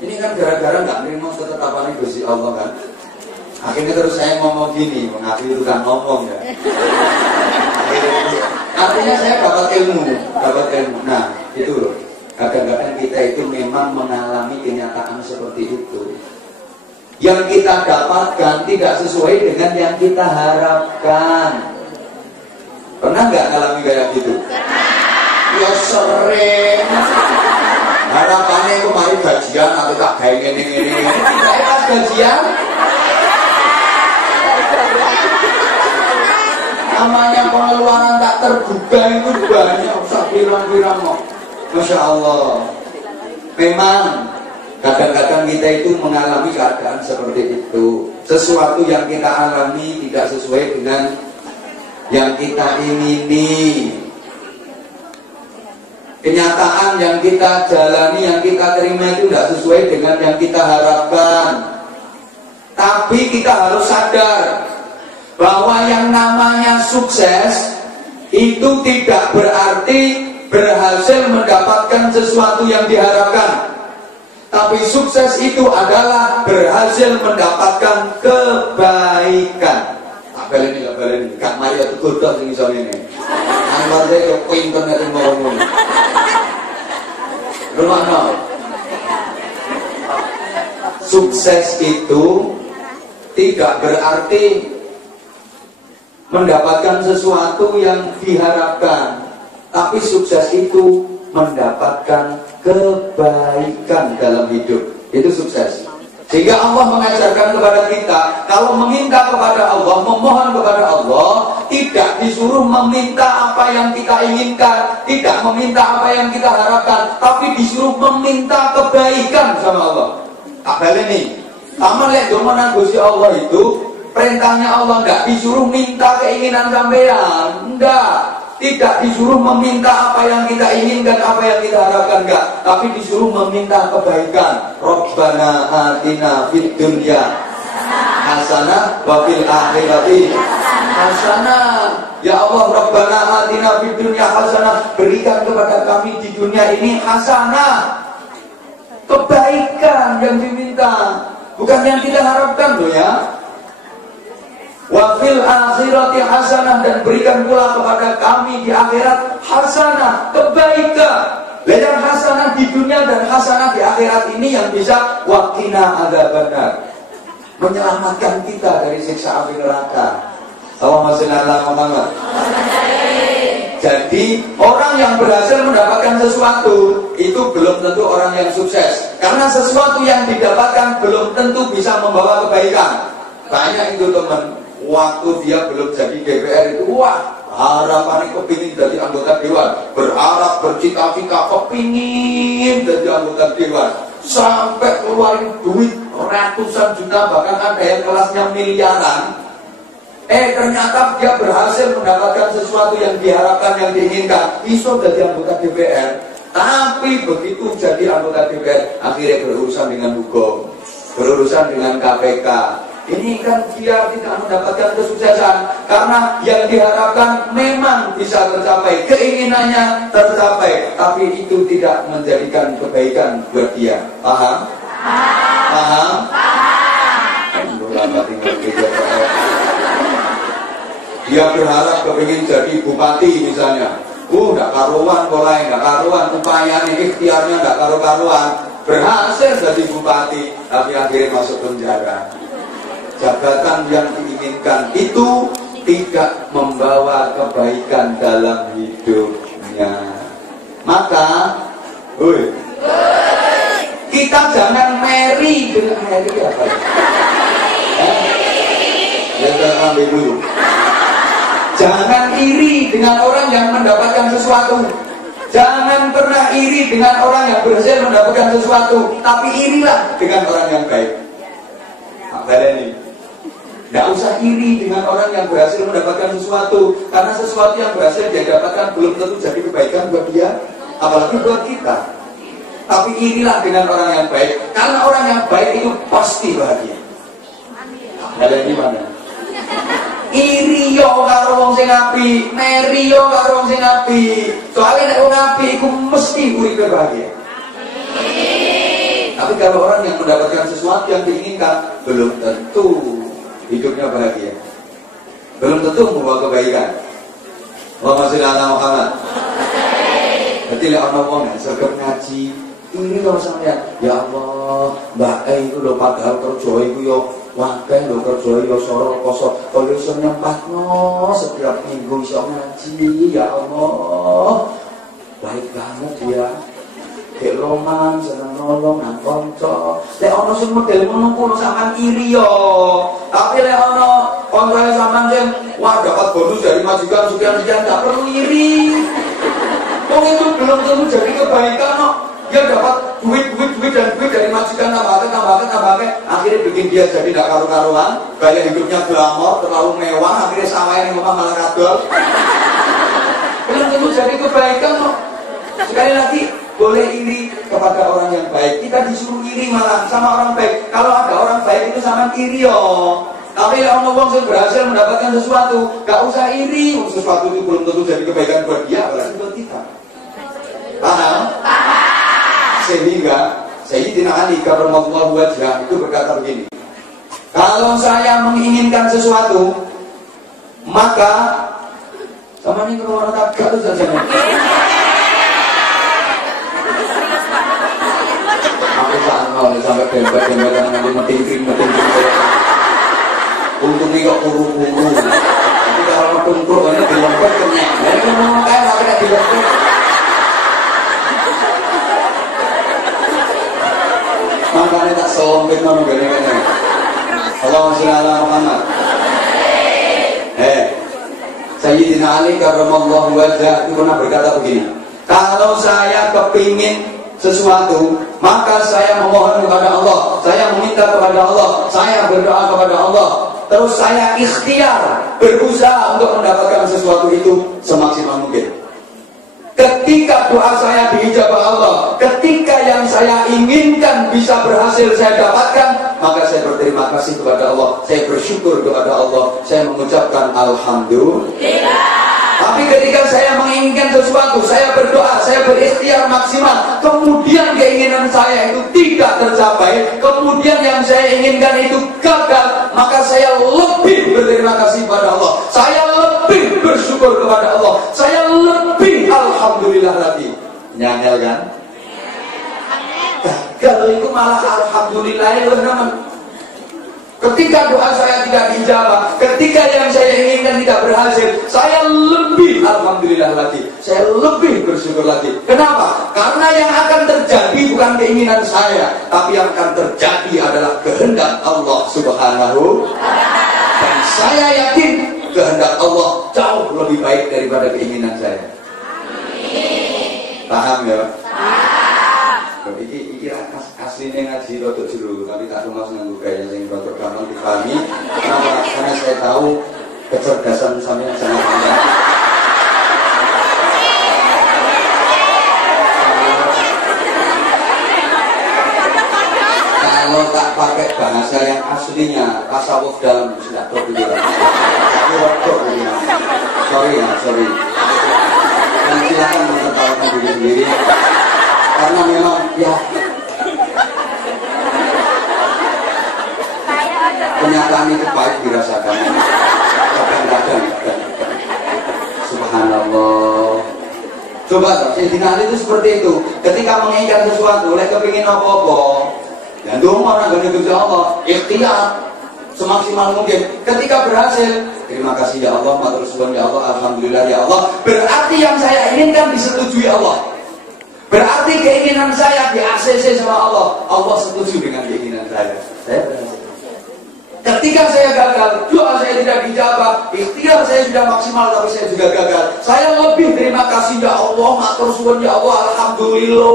Ini kan gara-gara nggak menerima ketetapan Gusti Allah kan. Akhirnya terus saya ngomong gini, mengaku itu kan ngomong ya. Artinya saya dapat ilmu. Nah itu loh. Kadang-kadang kita itu memang mengalami kenyataan seperti itu. Yang kita dapatkan tidak sesuai dengan yang kita harapkan. Pernah nggak ngalami kayak gitu? Ya sering. Harapannya kemarin gajian, nanti tak kayak gini. Saya pas gajian, namanya pengeluaran tak terduga itu banyak, usah pirang-pirang kok. Masya Allah. Memang kadang-kadang kita itu mengalami keadaan seperti itu. Sesuatu yang kita alami tidak sesuai dengan yang kita ingini. Kenyataan yang kita jalani, yang kita terima itu tidak sesuai dengan yang kita harapkan. Tapi kita harus sadar bahwa yang namanya sukses itu tidak berarti berhasil mendapatkan sesuatu yang diharapkan. Tapi sukses itu adalah berhasil mendapatkan kebaikan. Tak baleni, Kak Maria itu godok sing iso ngene. Anwar saya kok internet ngomong. Rumahno. Sukses itu tidak berarti mendapatkan sesuatu yang diharapkan, tapi sukses itu mendapatkan kebaikan dalam hidup. Itu sukses. Sehingga Allah mengajarkan kepada kita, kalau meminta kepada Allah, memohon kepada Allah, tidak disuruh meminta apa yang kita inginkan, tidak meminta apa yang kita harapkan, tapi disuruh meminta kebaikan sama Allah. Tak balik nih. Sama lihat domanan Gusti Allah itu, perintahnya Allah enggak disuruh minta keinginan sampean, enggak. Tidak disuruh meminta apa yang kita inginkan, apa yang kita harapkan, enggak. Tapi disuruh meminta kebaikan. Rabbana atina fid dunya hasanah wa fil akhirati hasanah. Ya Allah, Rabbana atina fid dunya hasanah, berikan kepada kami di dunia ini hasanah, kebaikan yang diminta, bukan yang kita harapkan loh ya. Wa fil akhirati hasanah, dan berikan pula kepada kami di akhirat hasanah, kebaikan. Yang hasanah di dunia dan hasanah di akhirat ini yang bisa waqina adzabannar, menyelamatkan kita dari siksa api neraka. Allahumma shalli ala Muhammad. Jadi orang yang berhasil mendapatkan sesuatu itu belum tentu orang yang sukses, karena sesuatu yang didapatkan belum tentu bisa membawa kebaikan. Banyak itu teman, waktu dia belum jadi DPR itu, wah harapannya kepingin jadi anggota dewan, berharap, bercita-cita kepingin jadi anggota dewan, sampai keluarin duit ratusan juta, bahkan ada yang kelasnya miliaran. Ternyata dia berhasil mendapatkan sesuatu yang diharapkan, yang diinginkan, iso jadi anggota DPR. Tapi begitu jadi anggota DPR, akhirnya berurusan dengan hukum, berurusan dengan KPK. Ini kan dia tidak mendapatkan kesuksesan, karena yang diharapkan memang bisa tercapai, keinginannya tercapai, tapi itu tidak menjadikan kebaikan buat dia. Paham? Paham? Dia berharap kepingin jadi bupati misalnya, nggak karuan, polai nggak karuan, upayanya, ikhtiarnya nggak karu-karuan, berhasil jadi bupati, tapi akhirnya masuk penjara. Jabatan yang diinginkan itu tidak membawa kebaikan dalam hidupnya. Maka, kita jangan meri dengan meri apa? Ya, kita ambil dulu. Jangan iri dengan orang yang mendapatkan sesuatu. Jangan pernah iri dengan orang yang berhasil mendapatkan sesuatu, tapi irilah dengan orang yang baik. Ini. Tidak usah iri dengan orang yang berhasil mendapatkan sesuatu, karena sesuatu yang berhasil dia dapatkan belum tentu jadi kebaikan buat dia, apalagi buat kita. Tapi irilah dengan orang yang baik, karena orang yang baik itu pasti bahagia. Ini mana? Iri yo karo wong sing apik, meri yo karo wong sing apik. Soale nek wong apik iku mesti uripe bahagia. Tapi kalau orang yang mendapatkan sesuatu yang diinginkan, belum tentu hidupnya bahagia. Belum tentu membawa kebaikan. Allahumma sholli ala Muhammad. Jadi lek ana wong sergap ngaji, ini kalau sampean, ya Allah, Mbak itu lho padahal kerja iku yo wakil lho kerja yo soro poso, kaya iso nyempatno setiap minggu iso ngaji, ya Allah. Baik banget dia. Dek roman, seneng nolong, nang konco. Lek ana sing model ngono kuwi sampean iri yo. Tapi lek ana koncone sampean sing wah dapat bonus dari majikan sekian-sekian, enggak perlu iri. Wong itu belum tentu jadi kebaikan kok. Dia dapat duit dari majikan tambahkan, akhirnya bikin dia jadi tidak karu-karuan, gaya hidupnya glamor, terlalu mewah, akhirnya sawahnya yang malah kadol. Belum tentu jadi kebaikan kok. Sekali lagi, boleh iri kepada orang yang baik. Kita disuruh iri malah sama orang baik. Kalau ada orang baik itu sama iri yo. Tapi kalau orang yang berhasil mendapatkan sesuatu, gak usah iri. Sesuatu itu belum tentu jadi kebaikan buat dia, apalagi buat kita. Paham? Sehingga Sayyidina Ali karramallahu wajhah itu berkata begini, kalau saya menginginkan sesuatu, maka sama ini kalau orang tak itu saja. Aku sangat sampai bembat-bembatan nanti meting-ting. Untungnya kok kuru-kuru. Tapi kalau metung-tung ini dilempet kenyang. Ini ngomong kayak kena dilempet. Makanya tak selompet nama gini-gini. Allahumma sholli ala Muhammad. Sayyidina Ali karramallahu wajhah itu pernah berkata begini, kalau saya kepingin sesuatu, maka saya memohon kepada Allah, saya meminta kepada Allah, saya berdoa kepada Allah, terus saya ikhtiar berusaha untuk mendapatkan sesuatu itu semaksimal mungkin. Ketika doa saya diijabah Allah, ketika yang saya inginkan bisa berhasil saya dapatkan, maka saya berterima kasih kepada Allah, saya bersyukur kepada Allah, saya mengucapkan Alhamdulillah. Tapi ketika saya menginginkan sesuatu, saya berdoa, saya berikhtiar maksimal, kemudian keinginan saya itu tidak tercapai, kemudian yang saya inginkan itu gagal, maka saya lebih berterima kasih kepada Allah, saya lebih bersyukur kepada Allah, saya lebih Alhamdulillah lagi. Nyangel kan? Gagal itu malah Alhamdulillah itu namanya. Ketika doa saya tidak dijawab, ketika yang saya inginkan tidak berhasil, saya lebih Alhamdulillah lagi, saya lebih bersyukur lagi. Kenapa? Karena yang akan terjadi bukan keinginan saya, tapi yang akan terjadi adalah kehendak Allah Subhanahu. Dan saya yakin kehendak Allah jauh lebih baik daripada keinginan saya. Paham ya? Iki aslinya ngaji rotok jero, tapi tak cuma nganggo gaya sing rotok gampang dipahami. Karena saya tahu kecerdasan sampeyan sangat tinggi. Kalau tak pakai bahasa yang aslinya, tasawuf dalam sudah terbilang. Tapi rotok ini. Sorry. Dan silakan menertawakan diri sendiri. Karena memang ya kenyataan itu pahit dirasakan. Kadang-kadang. Subhanallah. Coba Sayyidina Ali itu seperti itu. Ketika menginginkan sesuatu, oleh kepingin apa-apa, dan doa orang gede Allah, ikhtiar semaksimal mungkin. Ketika berhasil, terima kasih ya Allah, matur suwun ya Allah, alhamdulillah ya Allah. Berarti yang saya inginkan disetujui Allah. Berarti keinginan saya di ACC sama Allah. Allah setuju dengan keinginan saya. Saya berhasil. Ketika saya gagal, doa saya tidak dijawab, ikhtiar saya sudah maksimal tapi saya juga gagal. Saya lebih terima kasih ya Allah, matur suwun ya Allah, alhamdulillah.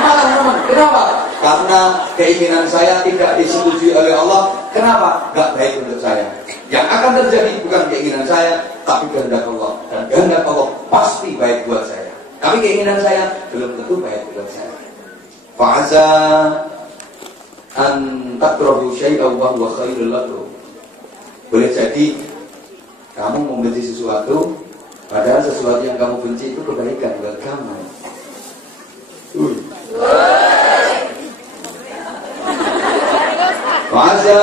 Malah teman, kenapa? Karena keinginan saya tidak disetujui oleh Allah. Kenapa? Gak baik untuk saya. Yang akan terjadi bukan keinginan saya, tapi kehendak Allah. Dan kehendak Allah pasti baik buat saya. Tapi keinginan saya belum tentu baik buat saya. Fa'asa an takrahu syai'an wa huwa khairul lakum. Boleh jadi kamu membenci sesuatu, padahal sesuatu yang kamu benci itu kebaikan buat kamu. Fa'asa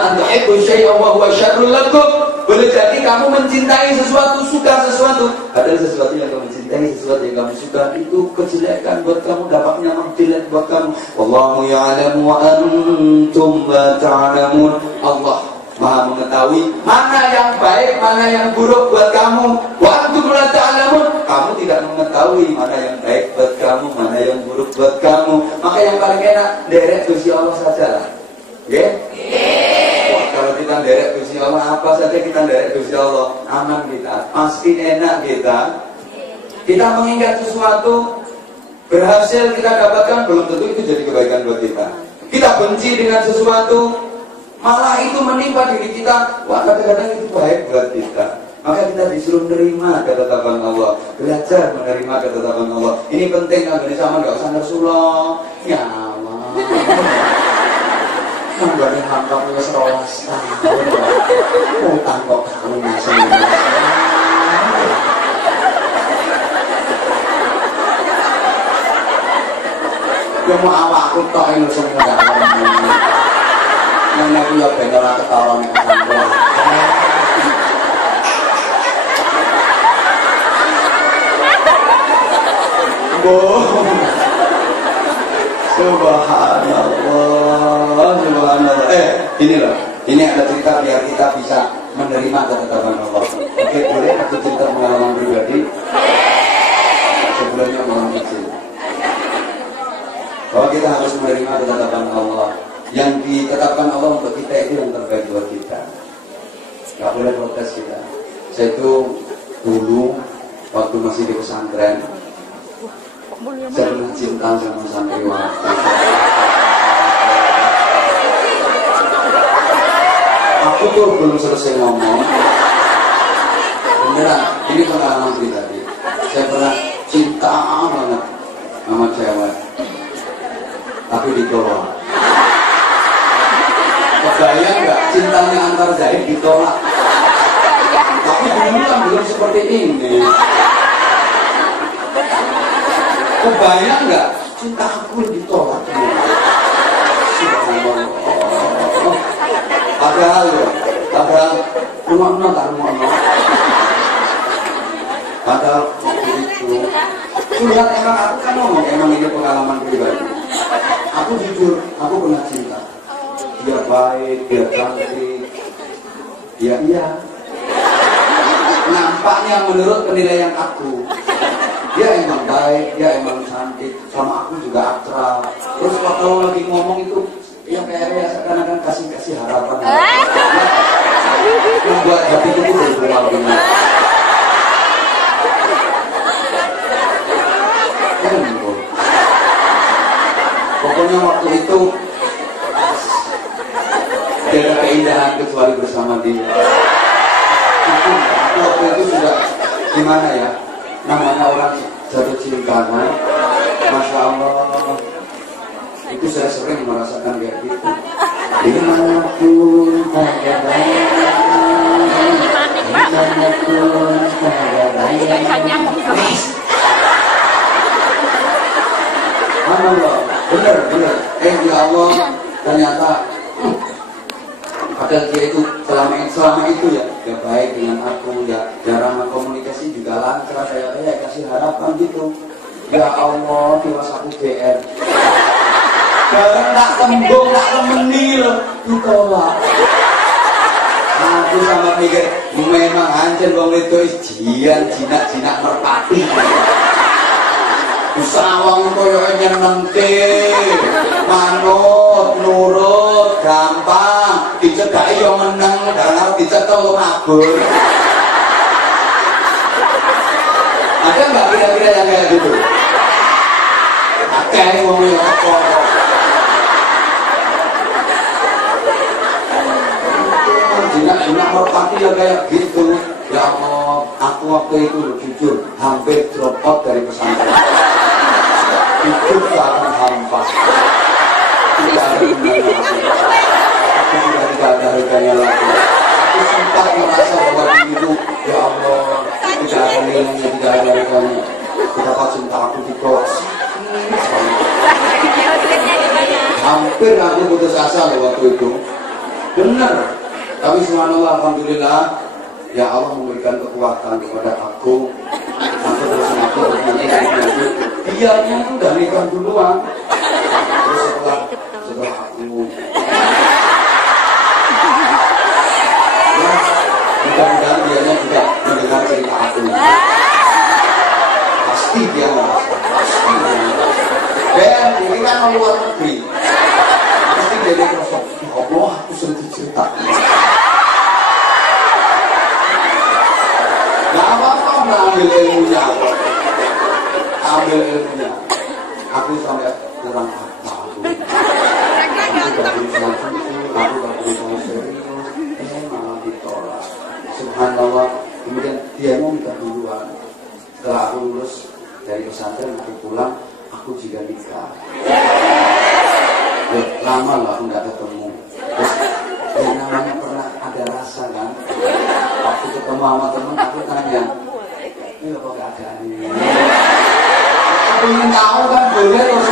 an tuhibbu syai'an wa huwa syarrul lakum. Boleh jadi kamu mencintai sesuatu, suka sesuatu, padahal sesuatu yang kamu cintai, sesuatu yang kamu suka itu kejelekan buat kamu, dampaknya jelek buat kamu. Wallahu ya'lamu wa antum la ta'lamun. Allah Maha mengetahui mana yang baik, mana yang buruk buat kamu. Wa antum la ta'lamun. Kamu tidak mengetahui mana yang baik buat kamu, mana yang buruk buat kamu. Maka yang paling enak derek Gusti Allah saja. Nggih? Kalau kita derek Gusti Allah, apa saja kita derek Gusti Allah, aman kita, pasti enak kita. Kita mengingat sesuatu berhasil kita dapatkan, belum tentu itu jadi kebaikan buat kita. Kita benci dengan sesuatu, malah itu menimpa diri kita, wah kadang-kadang itu baik buat kita. Maka kita disuruh menerima ketetapan Allah, belajar menerima ketetapan Allah. Ini penting, agak sama nggak usah Rasulullah. Ya Allah. Menggani hampa punya serolas tahun utang kok kamu ngasih ya mau awakku tok ini semua yang aku ya bener aku tolong yang kamu Subhanallah, subhanallah. Ini loh, ini ada cerita biar kita bisa menerima ketetapan Allah. Oke, boleh aku cerita pengalaman pribadi? Sebelumnya mohon izin. Bahwa kita harus menerima ketetapan Allah. Yang ditetapkan Allah untuk kita itu yang terbaik buat kita. Gak boleh protes kita. Saya itu dulu waktu masih di pesantren, saya pernah cinta sama santriwati. Aku tuh belum selesai ngomong. Beneran, ini pengalaman pribadi. Saya pernah cinta banget sama cewek, tapi ditolak. Kebayang nggak cintanya antar Zaid ditolak? Tapi dulu kan belum seperti ini. Kebayang nggak cinta aku ditolak? Padahal rumah tak rumah. Padahal itu sudah emang aku kan ngomong emang ini pengalaman pribadi. Aku jujur, aku pernah cinta. Dia baik, dia cantik, dia iya. Nampaknya menurut penilaian aku, dia emang baik, dia emang cantik, sama aku juga akrab. Terus kalau lagi ngomong itu, ya kayak seakan-akan kasih harapan. Membuat hati itu bergerak dengan. Pokoknya waktu itu tidak ada keindahan kecuali bersama dia. Aku waktu itu sudah gimana ya? Namanya orang jatuh cinta, Masya Allah. Itu saya sering merasakan kayak gitu. Dimanapun ada dimanapun ada Allah, bener. Ya Allah, ternyata padahal dia itu selama itu ya baik dengan aku, ya ramah komunikasi juga lancar, saya kasih harapan gitu. Ya Allah, tiwas aku GR. Barang tak tembung, tak temeni loh, ditolak. Aku sama mikir, memang hancur wong itu jinak merpati. Usawang koyo nyenengke, manut, nurut, gampang, dicedhaki yo meneng, karena kabur. Ada nggak kira-kira yang kayak gitu? Kayak ngomongin apa? Enak merpati ya kayak gitu. Ya Allah, aku waktu itu jujur hampir drop out dari pesantren. Hidup seakan hampa. Tidak ada gunanya lagi. Aku sudah tidak ada harganya lagi. Aku sempat merasa bahwa itu, ya Allah, tidak ada nilainya, tidak ada harganya. Betapa cinta aku ditolak. Hampir aku putus asa waktu itu. Benar. Tapi subhanallah, alhamdulillah, ya Allah memberikan kekuatan kepada aku. Aku terus nanti dianya itu udah nikah duluan. Terus setelah aku ya, mudah-mudahan dianya juga mendengar cerita aku. Pasti dia merasa. Dan ini kan luar negeri. Pasti dia merasa, ya Allah, aku sudah dicerita. Gak apa-apa ambil ilmunya. Ambil ilmunya. Aku sampai kurang apa aku. Aku gak berusaha jujur, aku gak berusaha serius. Malah ditolak. Subhanallah. Kemudian dia mau minta duluan. Setelah aku lulus dari pesantren, aku pulang, aku juga nikah. Lama lah aku gak ketemu. Terus yang namanya pernah ada rasa kan. Waktu ketemu sama temen, aku tanya, ini apa keadaannya? Aku ingin tahu kan, boleh terus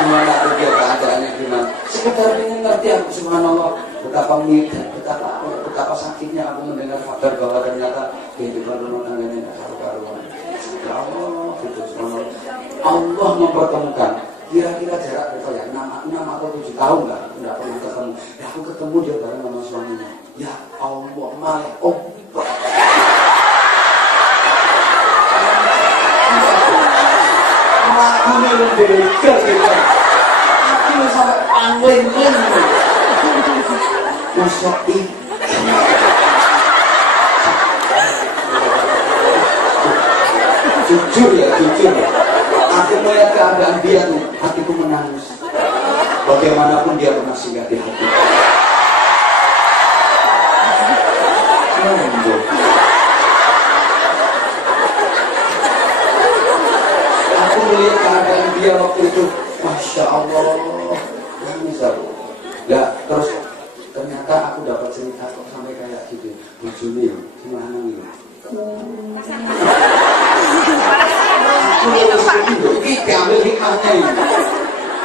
gimana dia keadaannya gimana? Sekedar ingin ngerti aku, subhanallah, betapa dan betapa sakitnya aku mendengar kabar bahwa ternyata kehidupan rumah tangganya tidak karu-karuan. Ya Allah, gitu, subhanallah. Allah mempertemukan. Kira-kira jarak berapa ya? 6 atau 7 tahun lah, tidak pernah ketemu. Ya aku ketemu dia bareng sama suaminya. Ya Allah, malah obat. Lakunya lebih dekat gitu. Aku sampai pangling-ling. Masuk jujur ya. Aku melihat keadaan dia tuh, hatiku menangis. Bagaimanapun dia pernah singgah di hati. Aku melihat keadaan dia waktu itu, masya Allah, nangis aku. Ya terus ternyata aku dapat cerita kok sampai kayak gitu. Bujuni, gimana nih? Ini ambil hikmahnya ini.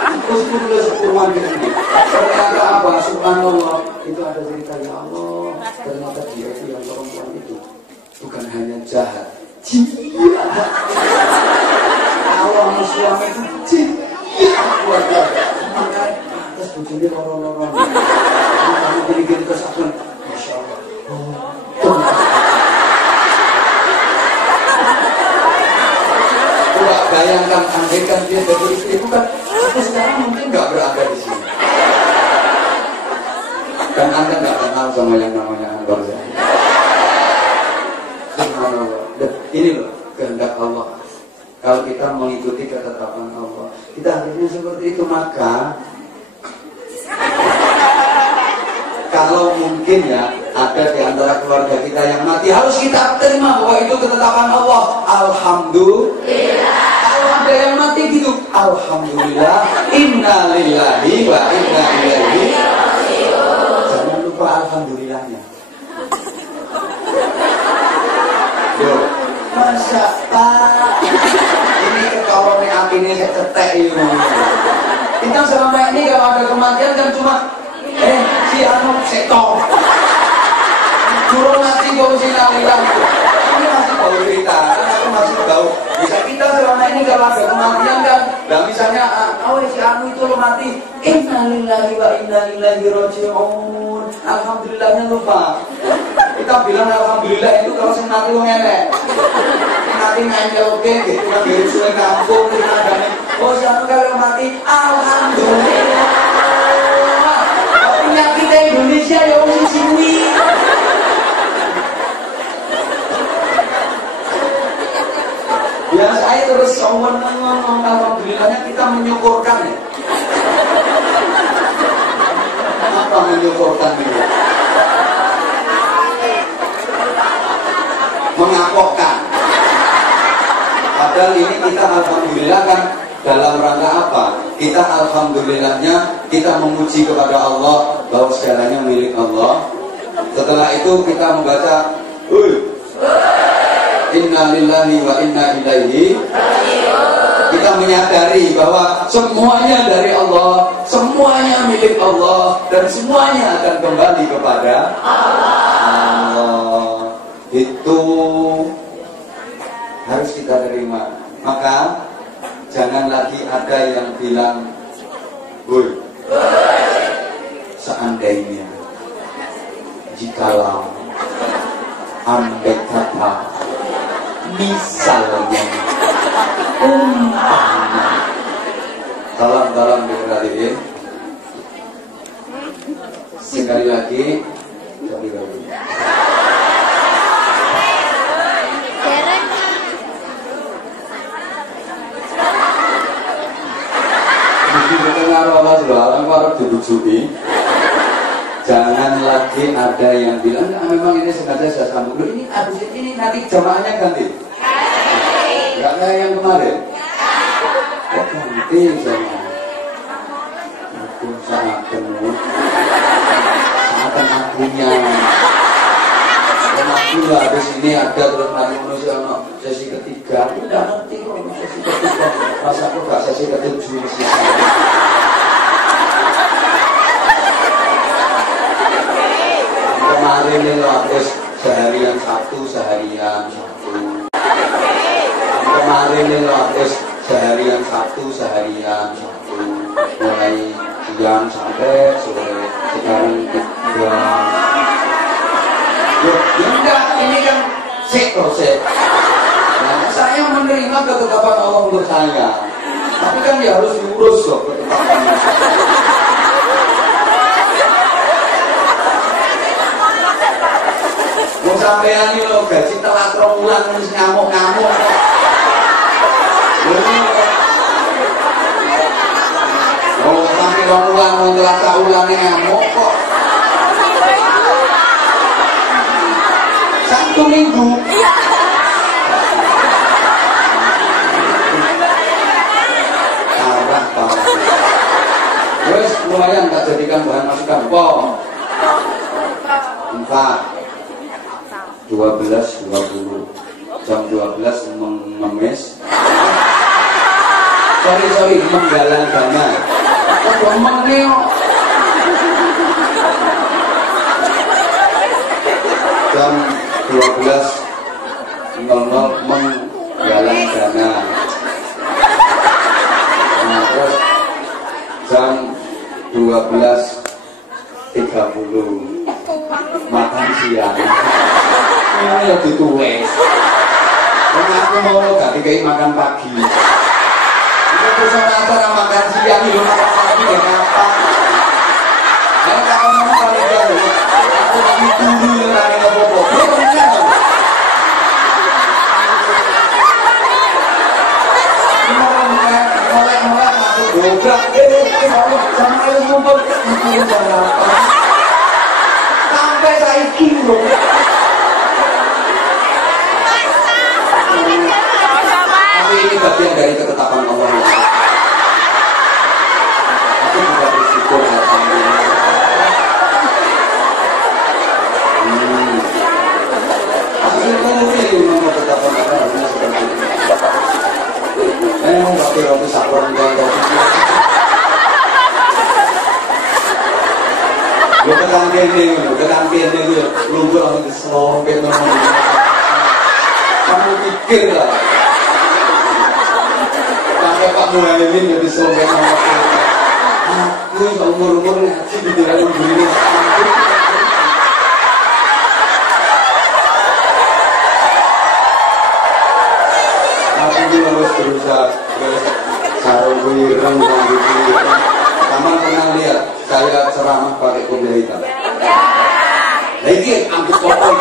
Terus tulis Quran ini. Ternyata apa? Subhanallah. Itu ada cerita, ya Allah. Ternyata dia itu yang perempuan itu bukan hanya jahat, jahat. Allah suami itu jahat buat dia. Terus bujuni orang-orang. Kamu gini-gini terus aku, masya Allah. Bayangkan, andaikan dia jadi istri, bukan aku sekarang mungkin nggak berada di sini. Dan Anda nggak kenal sama yang namanya Anwar Zahid. Ini loh kehendak Allah. Kalau kita mengikuti ketetapan Allah, kita harusnya seperti itu. Maka kalau mungkin ya ada di antara keluarga kita yang mati, harus kita terima bahwa itu ketetapan Allah. Alhamdulillah. Ada yang mati gitu, alhamdulillah, inna lillahi wa inna ilaihi raji'un. Jangan lupa alhamdulillahnya. Yo, masa Pak, ini kekawan hati ini saya cetek ini. Kita selama ini kalau ada kematian kan cuma si anu setor. Juru mati kok si nalilang. Ini masih tahu cerita, aku masih tahu. Bisa kita selama ini kalau ada kematian kan, nah misalnya, si anu itu lo mati, innalillahi wa inna ilaihi raji'un. Alhamdulillahnya lupa. Kita bilang alhamdulillah itu kalau si mati lo ngelek. Si mati ngelek oke, gitu kan dari sungai kampung, kita ada nih. Si anu kalau mati, alhamdulillah. Punya kita Indonesia menyukurkan ini? Mengapokkan. Padahal ini kita alhamdulillah kan dalam rangka apa? Kita alhamdulillahnya kita memuji kepada Allah bahwa segalanya milik Allah. Setelah itu kita membaca Inna lillahi wa inna ilaihi. Kita menyadari bahwa semuanya dari Allah, semuanya milik Allah, dan semuanya akan kembali kepada Allah. Itu harus kita terima. Maka jangan lagi ada yang bilang seandainya, jikalau, andai kata, misalnya, umpamanya. Salam dengerin. Sekali lagi. Jangan lagi ada yang bilang memang ini sengaja saya sambung dulu, ini habis ini nanti jamaahnya ganti. Enggak kayak yang kemarin. Oh, ganti sama. Aku sangat penuh. Sangat akunya. Kenapa habis ini ada terus nanti manusia sesi ketiga. Aku udah ngerti kok sesi ketiga. Masa aku gak sesi ketujuh sih. Kemarin ini habis seharian satu. Kemarin ini habis seharian satu. Mulai siang sampai sore. Sekarang 3. Ya enggak, ini kan proses. Nah, saya menerima ketetapan Allah untuk saya. Tapi kan dia harus diurus kok ketetapannya. Mau sampean iki lho gaji telat 3 bulan wis ngamuk-ngamuk. Oh, sampai 2 bulan telat taulane ngamuk kok. 1 minggu. Parah. Wes lumayan tak jadikan bahan masukan. Pom. 4. 12.20 jam 12 mengemis. Sorry menggalang dana. Kok mengneo? Jam 12.00 menggalang dana. Nah, terus jam 12.30 makan siang. Ini lebih tuwes. Karena aku mau gak dikai makan pagi. Itu sama acara makan siang, itu makan pagi dan apa? Karena kalau kamu paling jauh, aku lagi tunggu yang lagi ngebobo. Mulai masuk dobrak. Sama yang ngumpul sampai saya kilo. Ini bagian dari ketetapan Allah. Aku juga bersyukur alhamdulillah. Aku ini memang ketetapan Allah seperti ini. Memang waktu roti sakuran dan roti. Lu kekantin ini, lu langsung diselongket ngomong. Kamu pikir lah. Pak Muhaimin jadi sombong sama aku umur ngaji di dalam begini. Aku juga harus berusaha sarung wireng gitu. Sama pernah lihat saya ceramah pakai kuda hitam. Lagi angkut kotor.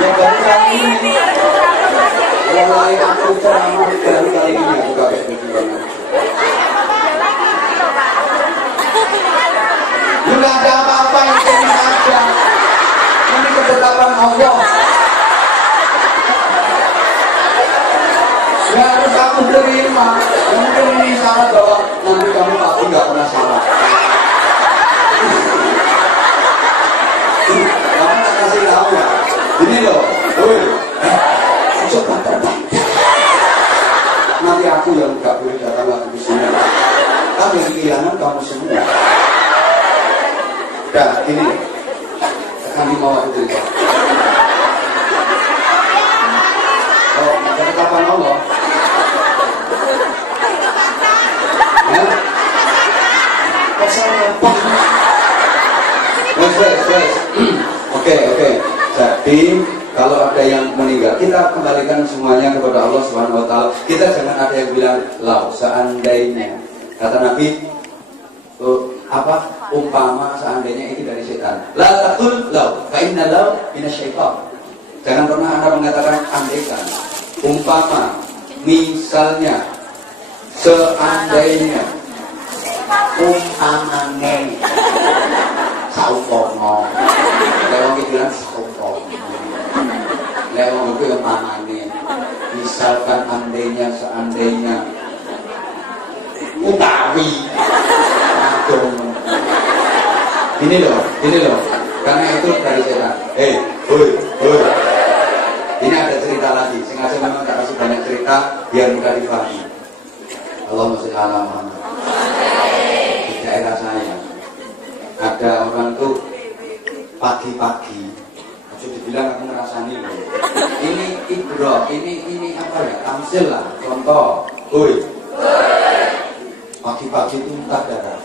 Ya baru kali ini. Mulai aku ceramah baru kali ini aku pakai baju warna. Allah. Ya harus kamu terima. Mungkin ini syarat bahwa nanti kamu pasti nggak pernah salah. Kamu tak kasih tahu ya. Ini loh, woi, coba terbang. Nanti aku yang nggak boleh datang lagi ke sini. Kamu yang kehilangan kamu semua. Dah, ini kami mau aku cerita. Oh, ada ketetapan Allah. Oke. Jadi kalau ada yang meninggal, kita kembalikan semuanya kepada Allah Subhanahu Wa Taala. Kita jangan ada yang bilang lau seandainya. Kata Nabi, umpama seandainya ini dari setan. La taqul lau, fa inna lau minasyaitan. Jangan pernah Anda mengatakan andaikan. Umpama, misalnya, seandainya, umpamane, saupomo, lewat pikiran saupomo, lewat itu umpamane, misalkan andainya, seandainya, utawi, adong. Ini loh, karena itu dari setan. Hoi. Ini ada cerita lagi. Sengaja memang tak kasih banyak cerita biar mudah dipahami. Allahumma sholli ala Muhammad. Di daerah saya ada orang tuh pagi-pagi. Maksud dibilang aku ngerasani loh. Ini ibro, ini apa ya? Tamsil lah. Contoh, hoi. Pagi-pagi itu muntah darah.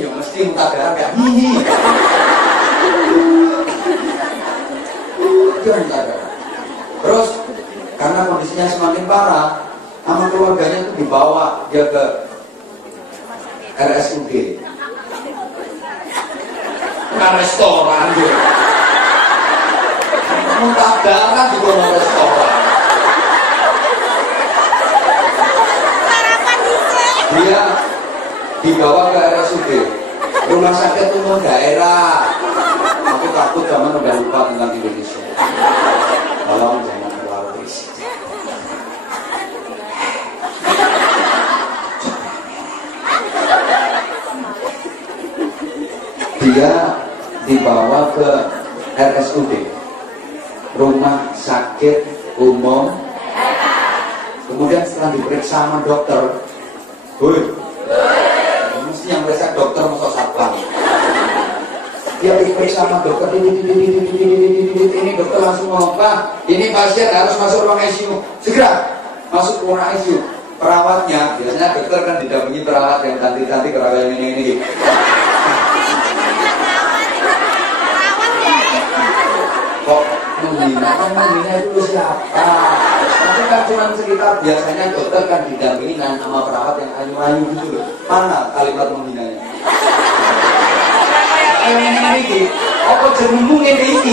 Ya mesti muntah darah kayak gini. Terus karena kondisinya semakin parah, sama keluarganya itu dibawa dia ke RSUD, ke restoran dia. Muntah darah di kono restoran. Dia dibawa ke RSUD, rumah sakit umum daerah. Aku takut zaman udah lupa tentang Indonesia. Tolong jangan terlalu berisik. Dia dibawa ke RSUD, rumah sakit umum. Kemudian setelah diperiksa sama dokter, mesti yang periksa dokter masuk satpam. Dia diperiksa sama dokter, ini dokter langsung ngomong, Pak, ini pasien harus masuk ruang ICU, segera masuk ke ruang ICU. Perawatnya, biasanya dokter kan didampingi perawat yang cantik-cantik, perawat ini. Kok menghina itu siapa? Tapi kan cuma sekitar, biasanya dokter kan didampingi sama perawat yang ayu-ayu gitu loh. Mana kalimat menghinanya? Ini apa jenengmu ngene iki?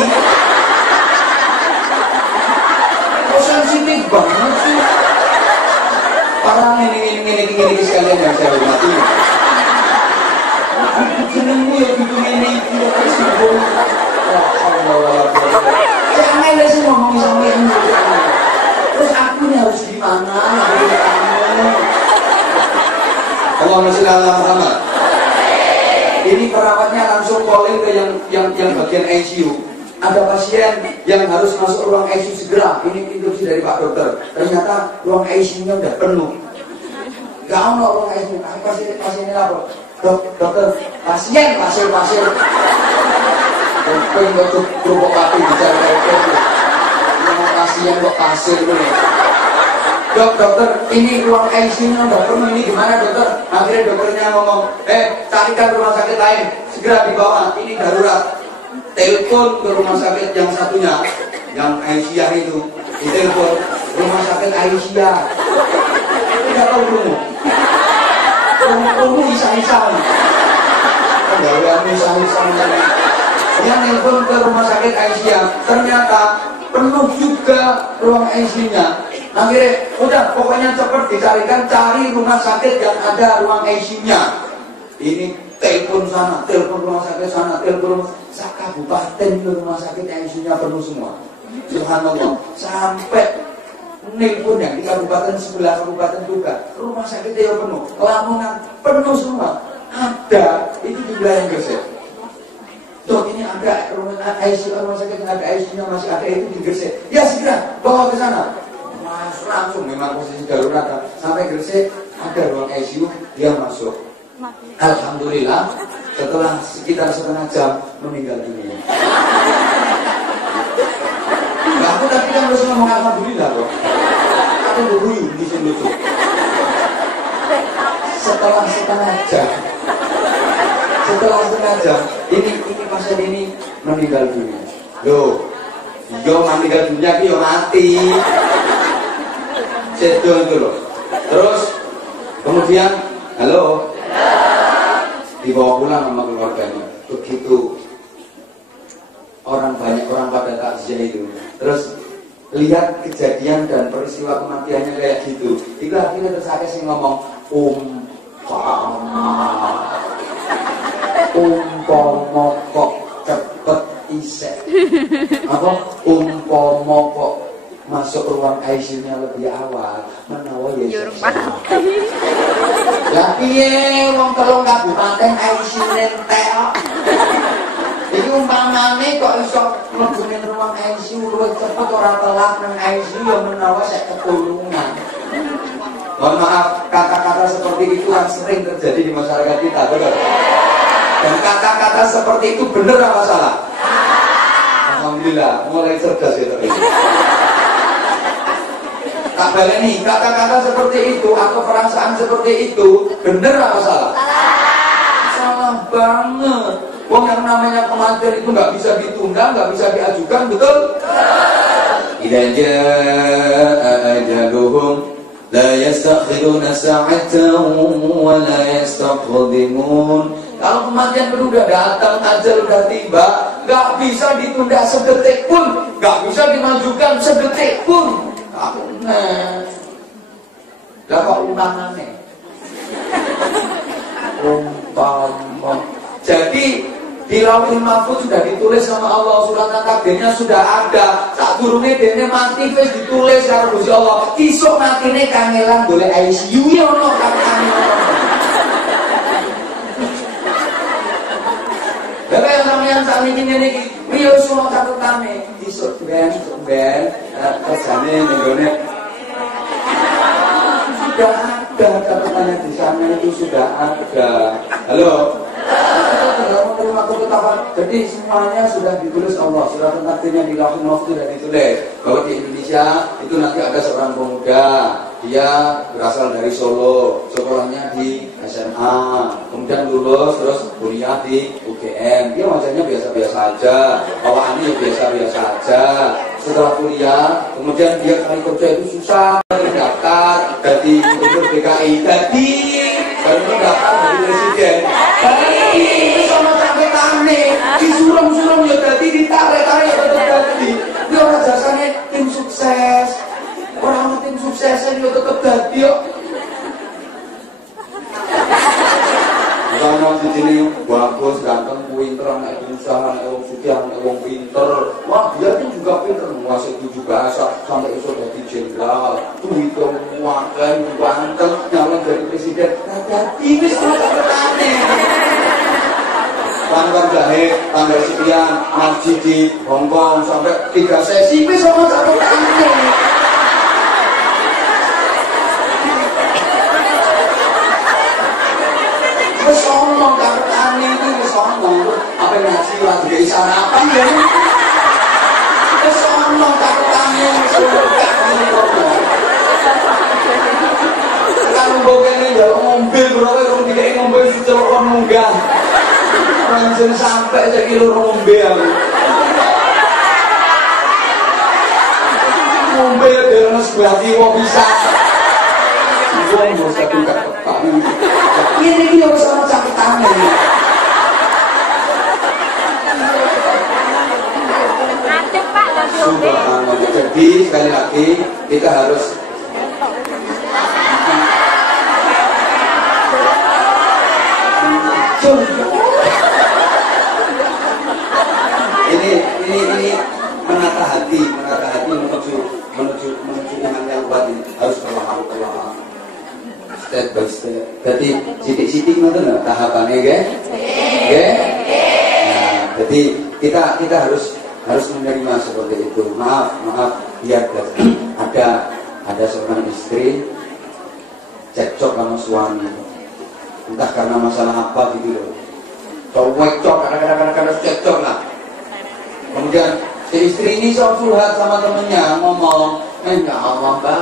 Kok sensitif banget sih? Parang ini sekalian yang saya hormati. Jenengmu ya gitu ngene iki terus ngomong. Allah. Jangan lah sih ngomong sama ini. Terus aku ini harus gimana? Allahumma sholli ala Muhammad. Ini perawatnya langsung calling ke yang bagian ICU. Ada pasien yang harus masuk ruang ICU segera. Ini instruksi dari Pak Dokter. Ternyata ruang ICU-nya udah penuh. Gak ada ruang ICU. Pasiennya apa? Dokter, pasien. Pengen untuk provokasi bicara itu. Pasien kok pasir ini. Dokter, ini ruang ICU-nya udah penuh, ini gimana dokter? Akhirnya dokternya ngomong, carikan rumah sakit lain, segera dibawa, ini darurat. Telepon ke rumah sakit yang satunya, yang Aisyah itu, ditelepon rumah sakit Aisyah. Tidak tahu rumah isang-isang. Pendahuluan isang-isang. Dia telepon ke rumah sakit Aisyah, ternyata penuh juga ruang ICU-nya. Akhirnya, udah pokoknya cepat dicarikan, cari rumah sakit yang ada ruang ICU-nya. Ini telepon sana, telepon rumah sakit sana, telepon kabupaten rumah sakit yang isinya penuh semua. Subhanallah, sampai nelpon yang di kabupaten sebelah kabupaten juga rumah sakitnya penuh, Lamongan penuh semua. Ada itu di wilayah Gresik. Dok, ini ada rumah ICU, rumah sakit yang ada ICU-nya masih ada itu di Gresik. Ya segera bawa ke sana. Mas langsung memang posisi darurat sampai Gresik ada ruang ICU, dia masuk. Alhamdulillah setelah sekitar setengah jam meninggal dunia. Nah, aku tadi kan harus ngomong alhamdulillah kok. Aku berhuyu di sini tuh. Setelah setengah jam, ini pasien ini meninggal dunia. Loh, yo meninggal dunia yo mati. Sedo itu loh. Terus kemudian, halo, dibawa pulang sama keluarganya. Begitu banyak orang pada takziah itu. Terus lihat kejadian dan peristiwa kematiannya kayak gitu. Itu akhirnya terus saya sih ngomong umpama kok cepet isek. Apa umpama kok masuk ruang ICU-nya lebih awal, menawa ya. Lah piye wong 3 kabupaten ICU nentek. Iki umpamane kok iso mlebu ning ruang ICU luwih cepet ora telat nang ICU ya menawa sek ketulungan. Mohon maaf, kata-kata seperti itu kan sering terjadi di masyarakat kita, betul? Dan kata-kata seperti itu benar apa salah? Alhamdulillah, mulai cerdas ya tadi. Tak baleni, kata-kata seperti itu atau perasaan seperti itu benar apa salah? Salah banget. Wong yang namanya kematian itu nggak bisa ditunda, nggak bisa diajukan, betul? Idza jaa ajaluhum la yastakhiruna sa'atan wa la yastaqdimun. Kalau kematian udah datang, ajal udah tiba, nggak bisa ditunda sedetik pun, nggak bisa dimajukan sedetik pun. Nah, lah kok umpamane? Umpama. Jadi di Lauhul Mahfuz sudah ditulis sama Allah, suratan takdirnya sudah ada. Sak durunge dene mati wis ditulis karo Gusti Allah. Isuk matine kangelan golek ICU ya ono katane. Lah yang sampeyan sak niki ngene iki, riyo suno catetane. Isuk ben kerjane ning gone. Sudah ada catatannya di sana itu sudah ada. Halo. Jadi semuanya sudah ditulis Allah. Surat takdirnya di Lauhul Mahfuz sudah ditulis bahwa di Indonesia itu nanti ada seorang pemuda, dia berasal dari Solo, sekolahnya di SMA, kemudian lulus terus kuliah di UGM. Dia wajahnya biasa-biasa aja, bawaannya biasa-biasa aja. Setelah kuliah, kemudian dia cari kerja itu susah, daftar jadi gubernur DKI, jadi baru daftar jadi presiden. Ini sama sampai tane, disuruh-suruh ya jadi ditarik-tarik ya jadi. Ini orang jasanya tim sukses, orang tim suksesnya dia tetap jadi yuk. Karena di sini bagus, ganteng, pinter, anak usaha, anak wong sugih, anak wong pinter. Wah dia pun juga pinter, menguasai 7 bahasa sampai iso jadi jenderal. Tuh itu wakil, ganteng, nyalon jadi presiden. Nah jadi ini sama seperti Langgar Jahe, tanggal sekian, ngaji di Hongkong sampai 3 sesi, ini sama seperti Kesomong karetane itu kesomong apa ngaji lagi dari sarapan ya kesomong karetane kalau bokene ya ngombe bro orang tidak ngombe secelok munggah langsung sampai sekilo ngombe aku ngombe dari sebelah kiwa bisa gua mau satu gak tepat ini harus sama cakutannya. Jadi sekali lagi kita harus Ini menata hati menuju iman yang kuat ini harus perlahan. Step by step. Jadi sidik-sidik ngoten lho tahapane nggih. Nggih. Nah, jadi kita harus menerima seperti itu. Maaf biar ada seorang istri cekcok sama suami. Entah karena masalah apa gitu loh. Cekcok kadang-kadang cekcok lah. Kemudian si istri ini curhat sama temennya ngomong, ya Allah Mbak,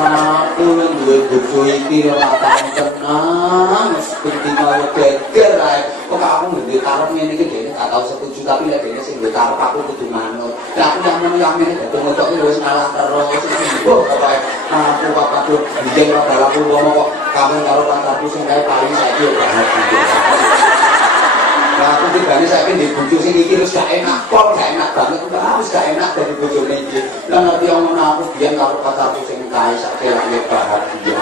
aku yang bojo iki ora tenang, seperti mau geger ae. Kok aku ngene karep ngene iki dene gak tau setuju tapi lek dene sing duwe karep aku kudu manut. Lah aku yang ngene dadi ngocok iki wis ngalah terus. Oh, bae. Aku papaku biyen ora dalam ngomong kok kawin karo pacarku sing kae paling saiki yo bahagia. Nah, aku tibane saiki ndek bojo sing iki wis gak enak banget. Wis gak enak dari bojone iki. Lah ngerti omong aku biyen karo pacarku sing kae saiki lagi bahagia.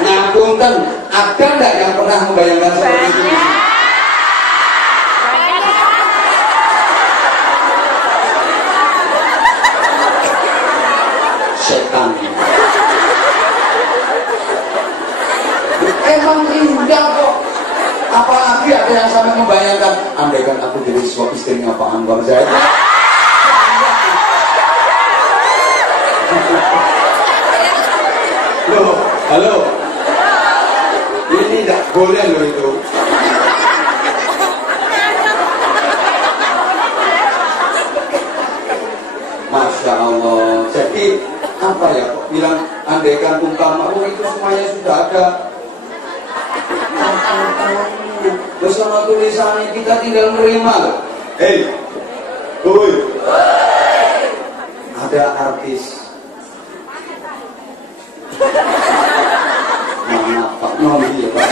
Nah, punten, ada enggak yang pernah membayangkan seperti itu? Setan. Emang indah kok. Apalagi ada yang sampai membayangkan, andaikan aku jadi suami istrinya Pak Anwar Zaid. Loh, halo. Ini tidak boleh loh itu. Masya Allah. Jadi apa ya kok bilang andaikan umpama itu semuanya sudah ada. Bersama tulisannya kita tinggal menerima loh. Hei, ada artis. Mana Pak Nomi ya Pak?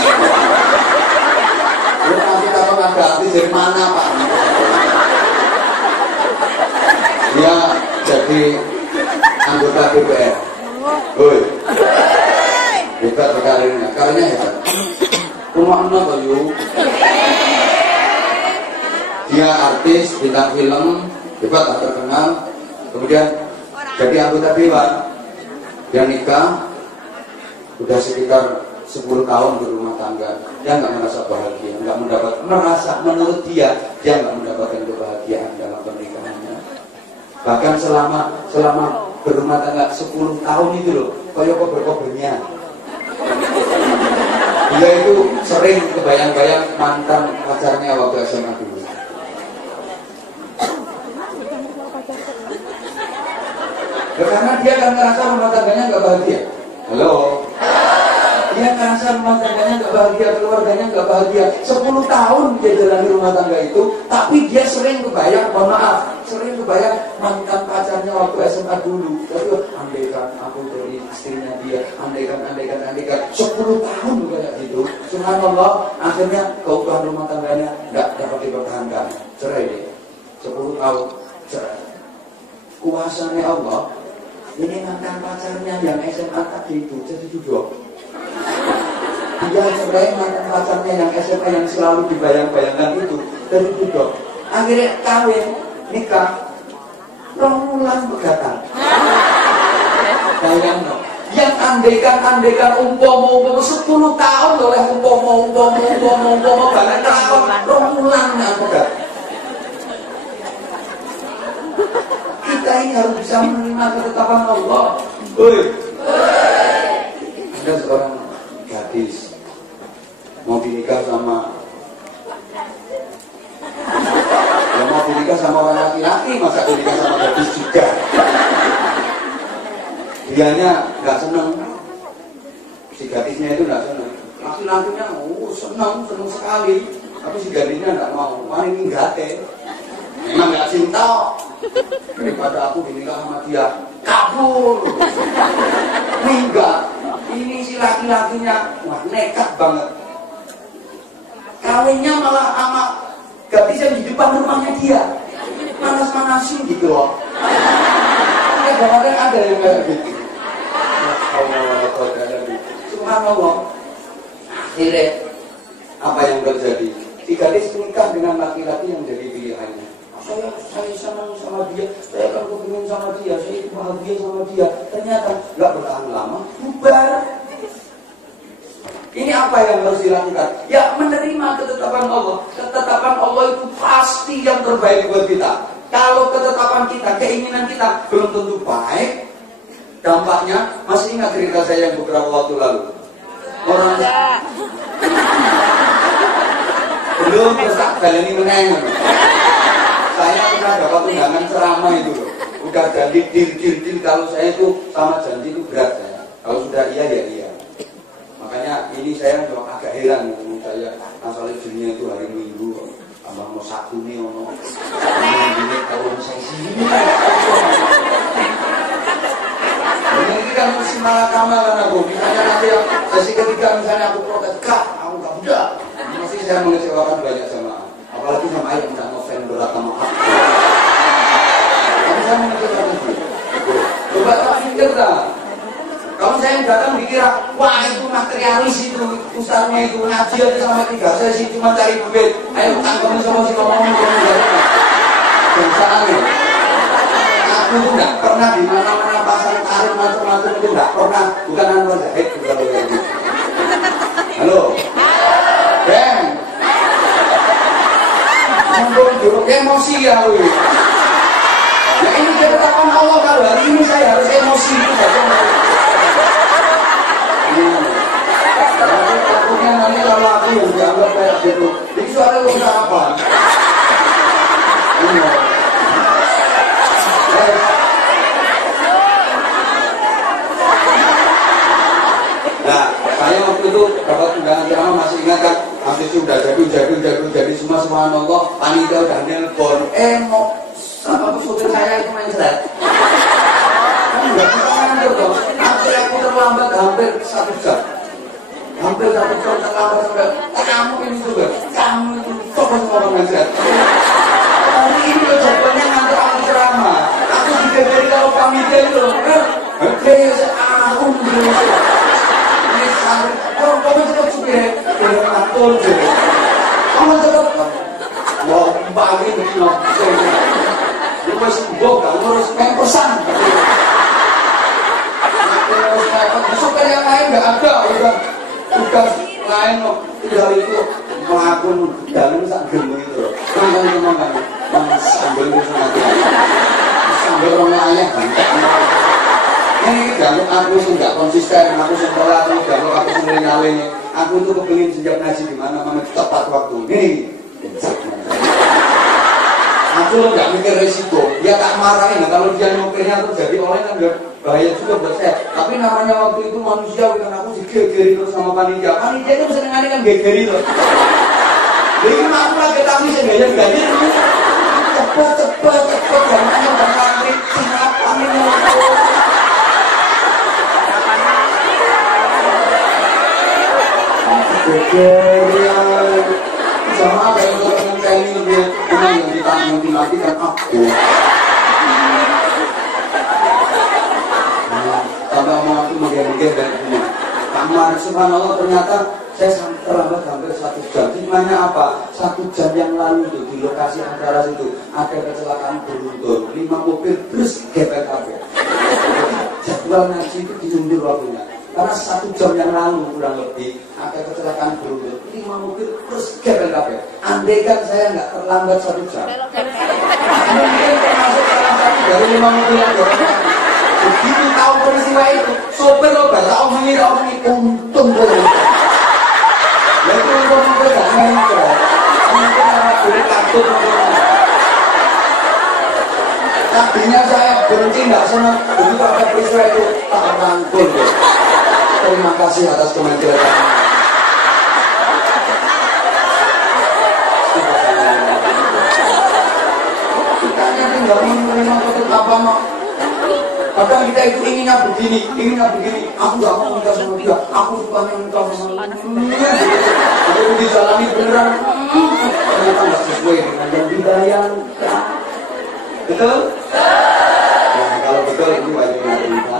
Nanti kalau ada artis dari mana Pak? Dia jadi anggota DPR. Hebat karirnya, hebat. Rumah toh yuk. Dia artis, bintang film, hebat, terkenal. Kemudian jadi anggota dewan. Dia nikah, udah sekitar 10 tahun berumah tangga. Dia nggak merasa bahagia, menurut dia nggak mendapatkan kebahagiaan dalam pernikahannya. Bahkan selama berumah tangga 10 tahun itu loh, kober-kobernya. Dia itu sering kebayang-bayang mantan pacarnya waktu SMA dulu. Karena dia kan ngerasa rumah tangganya nggak bahagia. Halo. Dia ngerasa rumah tangganya nggak bahagia, keluarganya nggak bahagia. 10 tahun dia jalani rumah tangga itu, tapi dia sering kebayang, sering kebayang mantan pacarnya waktu SMA dulu. Tapi andaikan aku jadi istrinya dia, andaikan 10 tahun kayak gitu. Subhanallah, akhirnya keutuhan rumah tangganya nggak dapat dipertahankan, cerai dia. 10 tahun cerai. Kuasanya Allah, ini mantan pacarnya yang SMA tadi itu jadi jodoh. Dia cerai mantan pacarnya yang SMA yang selalu dibayang-bayangkan itu dari jodoh. Akhirnya kawin, nikah, 2 bulan begatan. Bayang dong. Yang andaikan umpama 10 tahun oleh umpama banget tahun 2 bulan begat. Kita ini harus bisa menerima ketetapan Allah. Ada seorang gadis mau dinikah sama orang laki-laki, masa dinikah sama gadis juga. Dianya nggak seneng, si gadisnya itu nggak seneng. Laki-lakinya seneng sekali, tapi si gadisnya nggak mau. Wah ini gate, memang nggak cinta. Daripada aku dinikah sama dia, kabur, minggat. Ini si laki-lakinya, wah nekat banget. Kawinnya malah sama gadis yang di depan rumahnya dia, manas-manasin gitu loh. Kemarin ada yang kayak gitu. Subhanallah. Akhirnya apa yang terjadi? Si gadis menikah dengan laki-laki yang jadi pilihannya. Saya senang sama dia, saya akan kepingin sama dia, saya bahagia sama dia. Ternyata nggak bertahan lama, bubar. Ini apa yang harus dilakukan? Ya menerima ketetapan Allah. Ketetapan Allah itu pasti yang terbaik buat kita. Kalau ketetapan kita, keinginan kita belum tentu baik, dampaknya masih ingat cerita saya yang beberapa waktu lalu. Orang belum besar kalian ini menengok. Saya pernah dapat undangan ceramah itu loh. Udah janji deal kalau saya itu sama janji itu berat saya. Kalau sudah iya ya iya. Makanya ini saya juga agak heran saya masalah dunia itu hari Minggu tambah mau Sabtu nih ono. Ini kalau saya sini. Ini kan mesti malah kamal kan aku. Misalnya nanti yang sesi ketiga misalnya aku protes, kak, aku gak udah. Mesti saya mengecewakan banyak jamaah. Apalagi sama ayah yang November atau maaf. Tapi saya mengecewakan itu. Coba tak pikir dah. Kalau saya datang dikira, wah itu materialis itu, usahanya itu ngaji aja sama 3 sesi cuma cari duit. Ayo tanggung sama si ngomong bangsaan. Aku tuh nggak pernah di mana-mana pasang tarik macam-macam itu nggak pernah. Bukan Anwar Zahid, bukan begitu. Halo, Ben. Ngomong dulu emosi ya, lu. Ya ini ketetapan Allah kalau hari ini saya harus emosi itu saja. Takutnya nanti kalau aku yang dianggap kayak gitu, jadi suara lu nggak apa? Nah, saya waktu itu dapat undangan ceramah masih ingat kan, masih sudah jadi semua subhanallah, panitia udah nelpon, mau sama supir saya itu main selat. Kan nggak bisa ngantor dong, akhirnya aku terlambat hampir 1 jam. Hampir 1 jam terlambat sampai kamu ini juga, kamu itu coba semua orang main selat. Hari ini loh jawabannya ngantor aku ceramah. Aku juga dari kalau panitia itu loh, oke, aku ini sampai, kamu cepat supir, udah ngatur jadi. Kamu cepat, mau pagi begini, lu masih bohong, kamu harus main pesan. Supir yang lain nggak ada, udah lain loh, tinggal itu melakukan dalam sak gemu itu loh. Teman-teman, sambil itu sambil orang ayah ini dianggap aku nggak konsisten, aku sekolah, aku dianggap aku seling-aling. Aku tuh kepingin sejak ngaji di mana-mana tepat waktu. Ini aku nggak mikir resiko, dia tak marahin. Nah, kalau dia nyopirnya terjadi oleh kan bahaya juga buat saya. Tapi namanya waktu itu manusia, kan aku digegeri terus sama panitia. Panitia itu seneng kan gegeri loh. Jadi aku lagi tapi saya gaya cepet jangan berlari apa ini sama apa yang dengan kali lebih yang ditanggung dimatikan aku sampai mau aku menggeser dari rumah kamar subhanallah ternyata saya terlambat hampir 1 jam. Gimana apa? 1 jam yang lalu itu di lokasi antara situ ada kecelakaan beruntun 5 mobil terus gepet kabeh. Jadwal ngaji itu diundur waktunya. Karena 1 jam yang lalu kurang lebih ada kecelakaan beruntun 5 mobil terus gepet kabeh. Andai kan saya nggak terlambat 1 jam, mungkin termasuk salah satu dari 5 mobil yang dorong. Begitu tahu peristiwa itu, sopir lo batal mengira orang ini untung boleh. Itu untuk gak mentor mungkin karena beli kartu tadinya saya benci gak senang begitu ada peristiwa itu tak rangkul terima kasih atas kementerian kita tinggal menerima ketuk apa mau. Kadang kita itu inginnya begini, aku gak mau nikah sama dia, aku suka nikah sama dia. Kalau dijalani beneran, ternyata gak sesuai dengan yang dibayangkan. Betul? Nah, kalau betul ini wajib kita.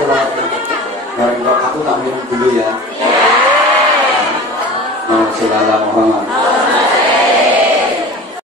Kalau aku tak minum dulu ya. Sallallahu Muhammad.